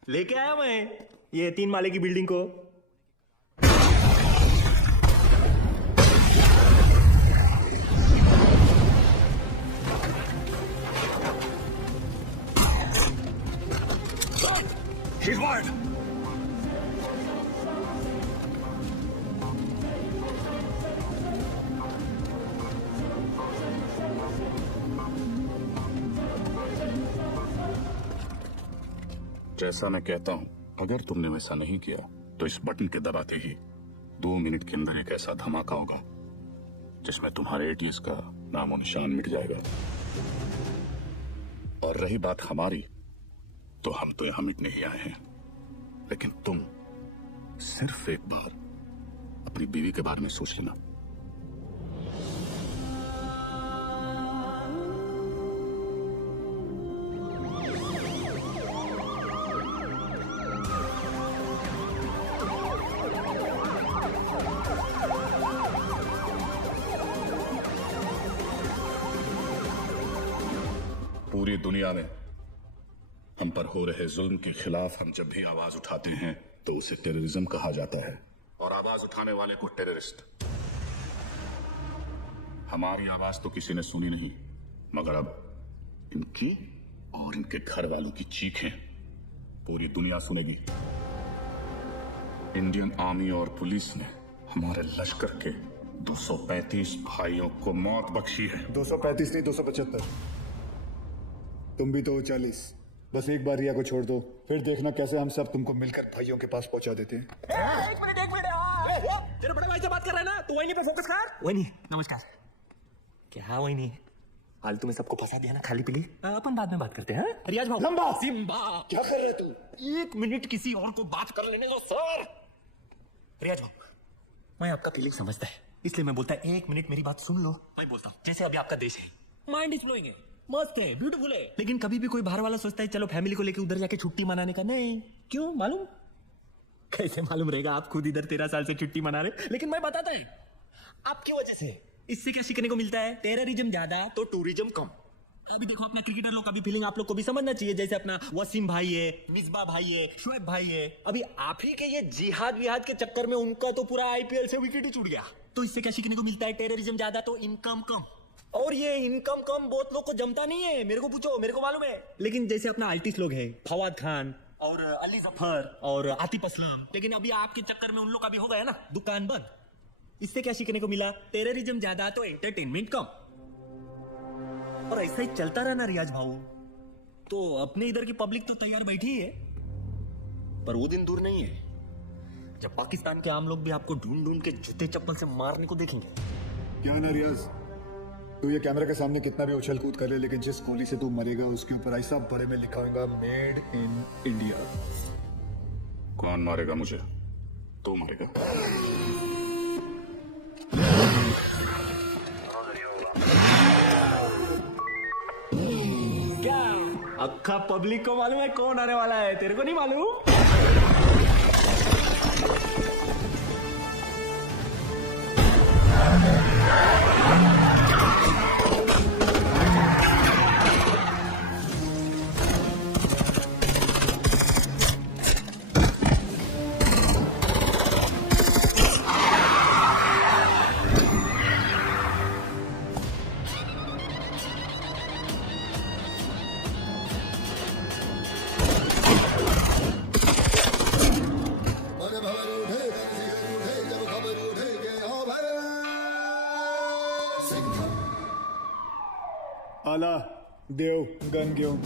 लेके आया मैं ये 3 माले की बिल्डिंग को She's wired. जैसा मैं कहता हूं अगर तुमने वैसा नहीं किया तो इस बटन के दबाते ही 2 मिनट के अंदर एक ऐसा धमाका होगा जिसमें तुम्हारे एटीएस का नामो निशान मिट जाएगा और रही बात हमारी तो हम तो यहां मिटने ही आए हैं लेकिन तुम सिर्फ एक बार अपनी बीवी के बारे में सोच लेना पूरी दुनिया में हम पर हो रहे जुल्म के खिलाफ हम जब भी आवाज उठाते हैं तो उसे टेररिज्म कहा जाता है और आवाज उठाने वाले को टेररिस्ट हमारी आवाज तो किसी ने सुनी नहीं मगर अब इनकी और इनके घर वालों की चीखें पूरी दुनिया सुनेगी इंडियन आर्मी और पुलिस ने हमारे लश्कर के 235 भाइयों को मौत बख्शी है 235 नहीं 275 तुम भी तो 40 बस एक बार रिया को छोड़ दो फिर देखना कैसे हम सब तुमको मिलकर भाइयों के पास पहुंचा देते हैं एक मिनट तेरे बड़े भाई से बात कर रहा है ना तू वही पे फोकस कर वही नहीं नमस्कार क्या वही नहीं फालतू में सबको फंसा दिया ना खाली पीली अपन बाद में बात करते हैं रियाज भाई लंबा सिम्बा क्या कर रहे तू 1 मिनट किसी और को बात कर लेने दो सर रियाज भाई मैं आपका फीलिंग समझता है इसलिए मैं बोलता है 1 मिनट मेरी बात सुन लो मैं बोलता हूँ जैसे अभी आपका देश है माइंड इज ब्लोइंग है मस्त है ब्यूटीफुल है लेकिन कभी भी कोई बाहर वाला सोचता है चलो फैमिली को लेके उधर जाके छुट्टी मनाने का नहीं क्यों मालूम कैसे मालूम रहेगा आप खुद इधर 13 साल से छुट्टी मना रहे लेकिन मैं बताता है आपकी वजह से इससे क्या सीखने को मिलता है टेररिज्म ज्यादा तो टूरिज्म कम अभी देखो अपने क्रिकेटर लोग का भी फीलिंग आप लोग को भी समझना चाहिए। जैसे अपना वसीम भाई है, मिसबा भाई है, शुएब भाई है। अभी आप ही के ये जिहाद विहाद के चक्कर में उनका तो पूरा आईपीएल से विकेट ही छूट गया। तो इससे क्या सीखने को मिलता है? टेररिज्म ज्यादा तो इनकम कम। और ये इनकम कम बहुत लोग को जमता नहीं है। मेरे को पूछो, मेरे को मालूम है। लेकिन जैसे अपना आर्टिस्ट लोग है, फवाद खान और अली जफर और आतिफ असलम, लेकिन अभी आपके चक्कर में उन लोग का भी हो गया ना दुकान बंद। इससे क्या सीखने को मिला? टेररिज्म ज्यादा तो एंटरटेनमेंट कम। और ऐसा ही चलता रहा ना रियाज भाऊ, तो अपने इधर की पब्लिक तो तैयार बैठी है। पर वो दिन दूर नहीं है जब पाकिस्तान के आम लोग भी आपको ढूंढ ढूंढ के जूते चप्पल से मारने को देखेंगे। क्या ना रियाज, तू ये कैमरा के सामने कितना भी उछल कूद कर ले, लेकिन जिस गोली से तू मरेगा उसके ऊपर ऐसा बड़े में लिखा होगा मेड इन इंडिया। कौन मारेगा मुझे? तू मारेगा। क्या अक्खा पब्लिक को मालूम है कौन आने वाला है? तेरे को नहीं मालूम? आला देव गन घेऊन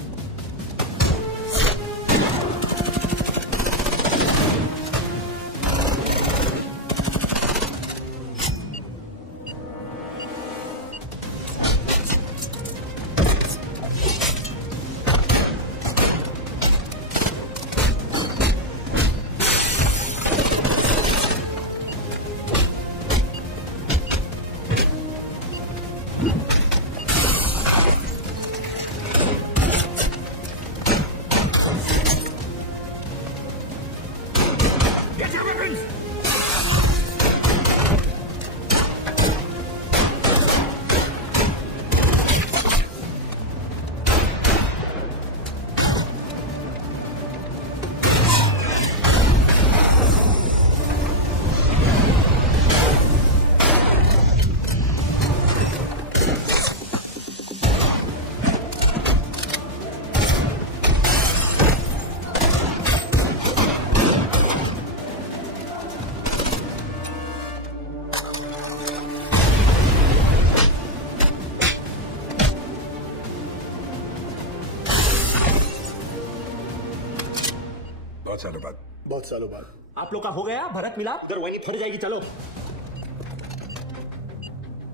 बहुत सालों बाद आप लोग का हो गया भरत मिला। उधर वही फट जाएगी। चलो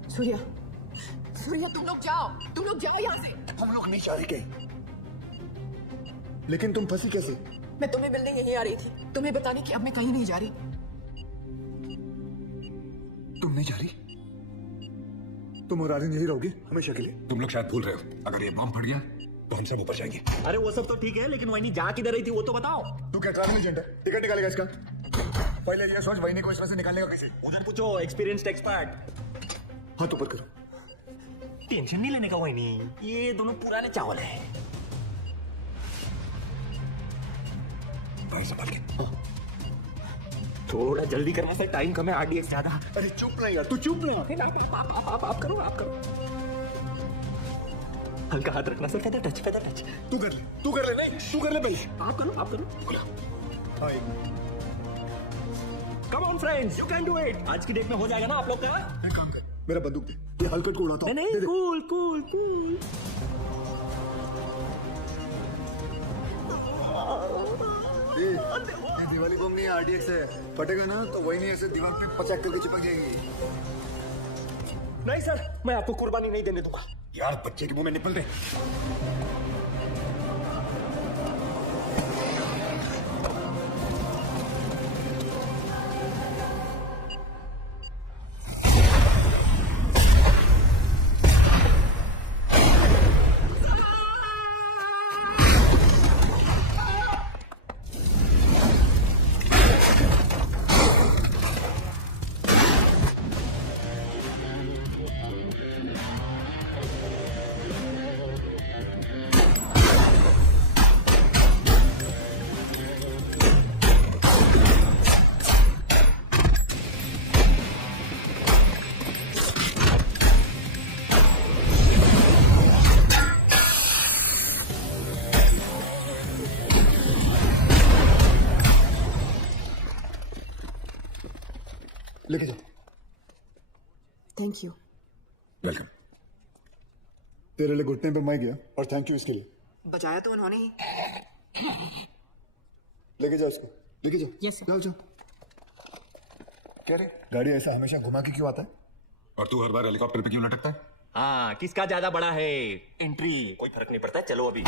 सूर्या, सूर्या तुम लोग जाओ यहाँ से। हम लोग नहीं जा रहे कहीं। लेकिन तुम फंसी कैसे? मैं तुम्हें मिलने यहीं आ रही थी, तुम्हें बताने कि अब मैं कहीं नहीं जा रही। तुम नहीं जा रही? तुम और आर्यन यही रहोगे हमेशा के लिए? तुम लोग शायद भूल रहे हो, अगर ये बम फट गया तो हम सब ऊपर जाएंगे। अरे वो सब तो ठीक है, लेकिन वही जा किधर रही थी वो तो बताओ। तू क्या ट्रैवल एजेंट है? टिकट निकालेगा इसका? पहले ये सोच वही को इसमें से निकालने का किसी। उधर पूछो एक्सपीरियंस्ड एक्सपर्ट। हाथ ऊपर करो। टेंशन नहीं लेने का वही नहीं, ये दोनों पुराने चावल हैं। संभाल के। थोड़ा जल्दी करने से टाइम कम है, आरडीएक्स ज्यादा। अरे चुप ना यार, तू चुप ना। आप करो। हल्का हाथ रखना सर। Feather touch. तू कर ले नहीं, तू कर ले पहले। आप करो। Come on friends, you can do it. आज की डेट में हो जाएगा ना आप लोग का। एक काम कर, मेरा बंदूक दे, ये हलकट को उड़ाता हूं। नहीं, कूल। दिवाली बम नहीं, आरडीएक्स है। फटेगा ना तो वही नहीं ऐसे दीवार पे पचाक करके चिपक जाएंगी। नहीं सर, मैं आपको कुर्बानी नहीं देने दूंगा। यार बच्चे के मुंह में निपल रहे। लेके जाओ। Thank you. वेलकम। तेरे लिए घुटने पे मैं गया और थैंक यू इसके लिए। बचाया तो उन्होंने ही। लेके जाओ इसको, लेके जाओ। यस जाओ जाओ। क्या रे, गाड़ी ऐसा हमेशा घुमा के क्यों आता है? और तू हर बार हेलीकॉप्टर पे क्यों लटकता है? हाँ, किसका ज्यादा बड़ा है एंट्री, कोई फर्क नहीं पड़ता। चलो अभी।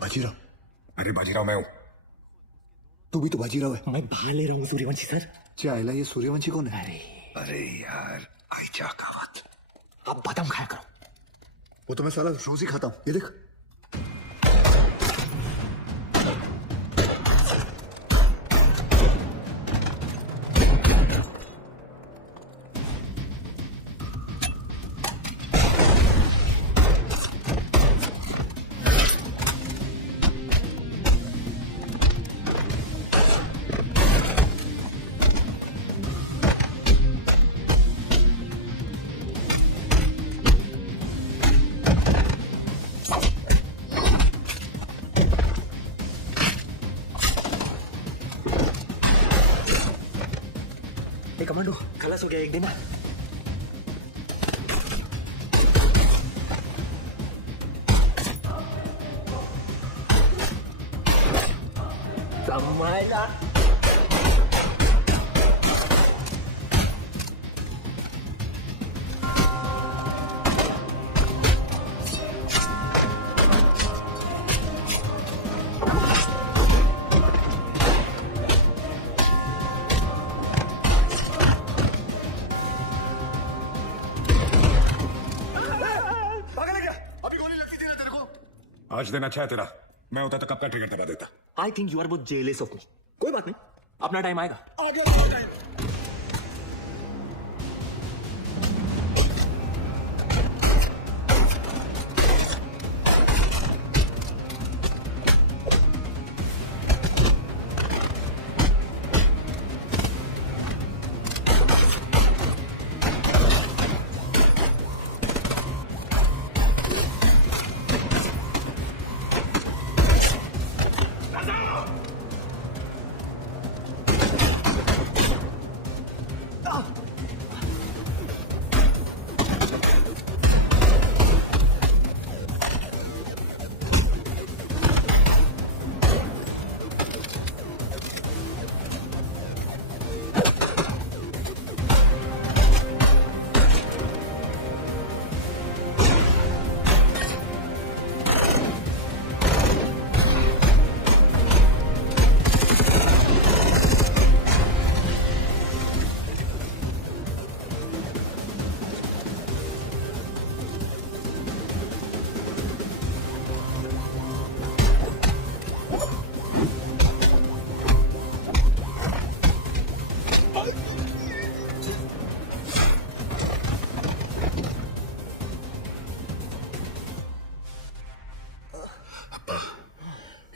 बाजीराव? अरे बाजीराव मैं हूं। तू भी तो बाजीराव है। मैं बाहर ले रहा हूँ सूर्यवंशी सर। क्या आयला, ये सूर्यवंशी कौन है? अरे यार आयचा खावत। आप बादाम खाया करो। वो तो मैं साला रोज ही खाता हूँ, ये देख। कमांडो खलास हो गया एक दिन। संभाला। आज दिन अच्छा है तेरा। मैं होता तो कब का ट्रिगर दबा देता। आई थिंक यू आर बहुत जेलस ऑफ मी। कोई बात नहीं, अपना टाइम आएगा।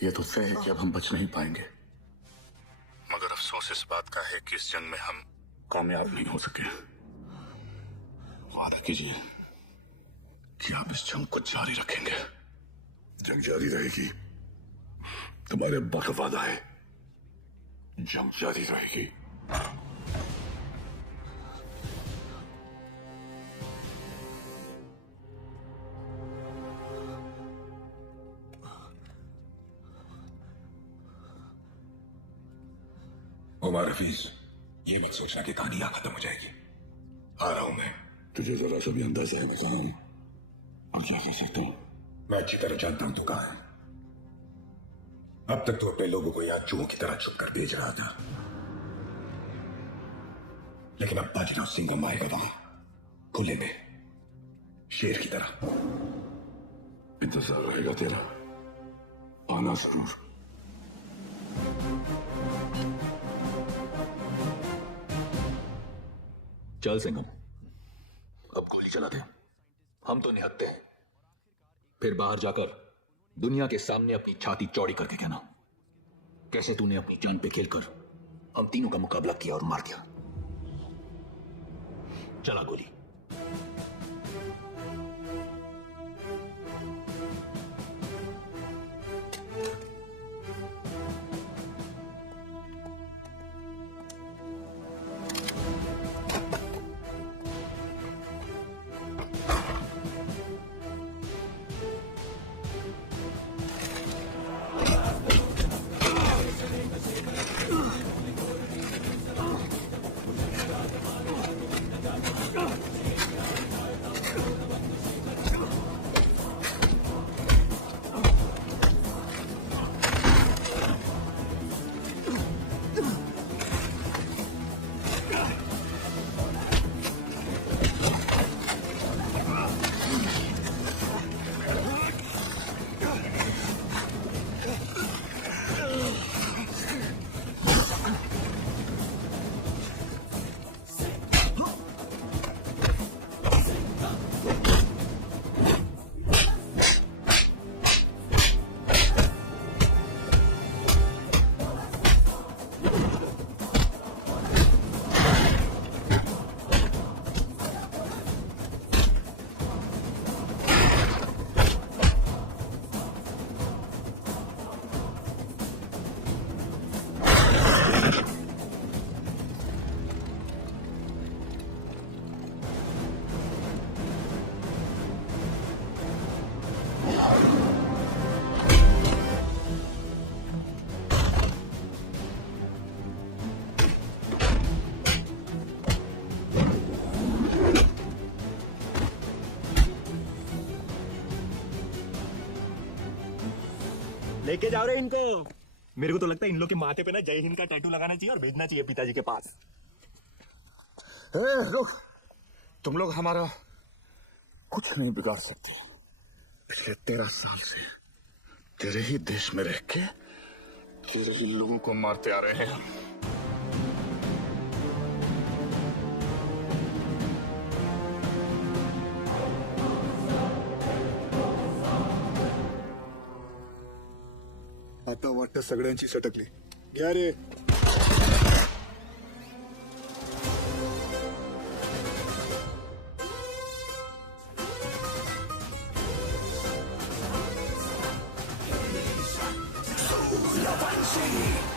ये तो तय है कि अब हम बच नहीं पाएंगे, मगर अफसोस इस बात का है कि इस जंग में हम कामयाब नहीं हो सके। वादा कीजिए कि आप इस जंग को जारी रखेंगे। जंग जारी रहेगी, तुम्हारे अब्बा का वादा है। जंग जारी रहेगी। उमर हफीज, ये मत सोचना कि कहानी यहां खत्म हो जाएगी। आ रहा हूं मैं। तुझे जरा सा भी अंदाजा है मैं कहाँ हूं? अब क्या कर सकते हो? मैं अच्छी तरह जानता हूं तू कहां है। अब तक तो अपने लोगों को यहां चूहों की तरह छुप कर भेज रहा था, लेकिन अब बाजीराव सिंघम आएगा वहां खुले में, शेर की तरह। इंतजार रहेगा तेरा, आना जरूर। चल सिंघम, अब गोली चला दे। हम तो निहत्ते हैं, फिर बाहर जाकर दुनिया के सामने अपनी छाती चौड़ी करके कहना कैसे तूने अपनी जान पे खेलकर हम तीनों का मुकाबला किया और मार दिया। चला गोली। लेके जाओ रे इनको। मेरे को तो लगता है इन लोग के माथे पे ना जय हिंद का टैटू लगाना चाहिए और भेजना चाहिए पिताजी के पास। रुक, तुम लोग हमारा कुछ नहीं बिगाड़ सकते। पिछले 13 साल से तेरे ही देश में रह के तेरे ही लोगों को मारते आ रहे हैं। आता वाटतं सगळ्यांची सटकली। घ्या रे। Lavanci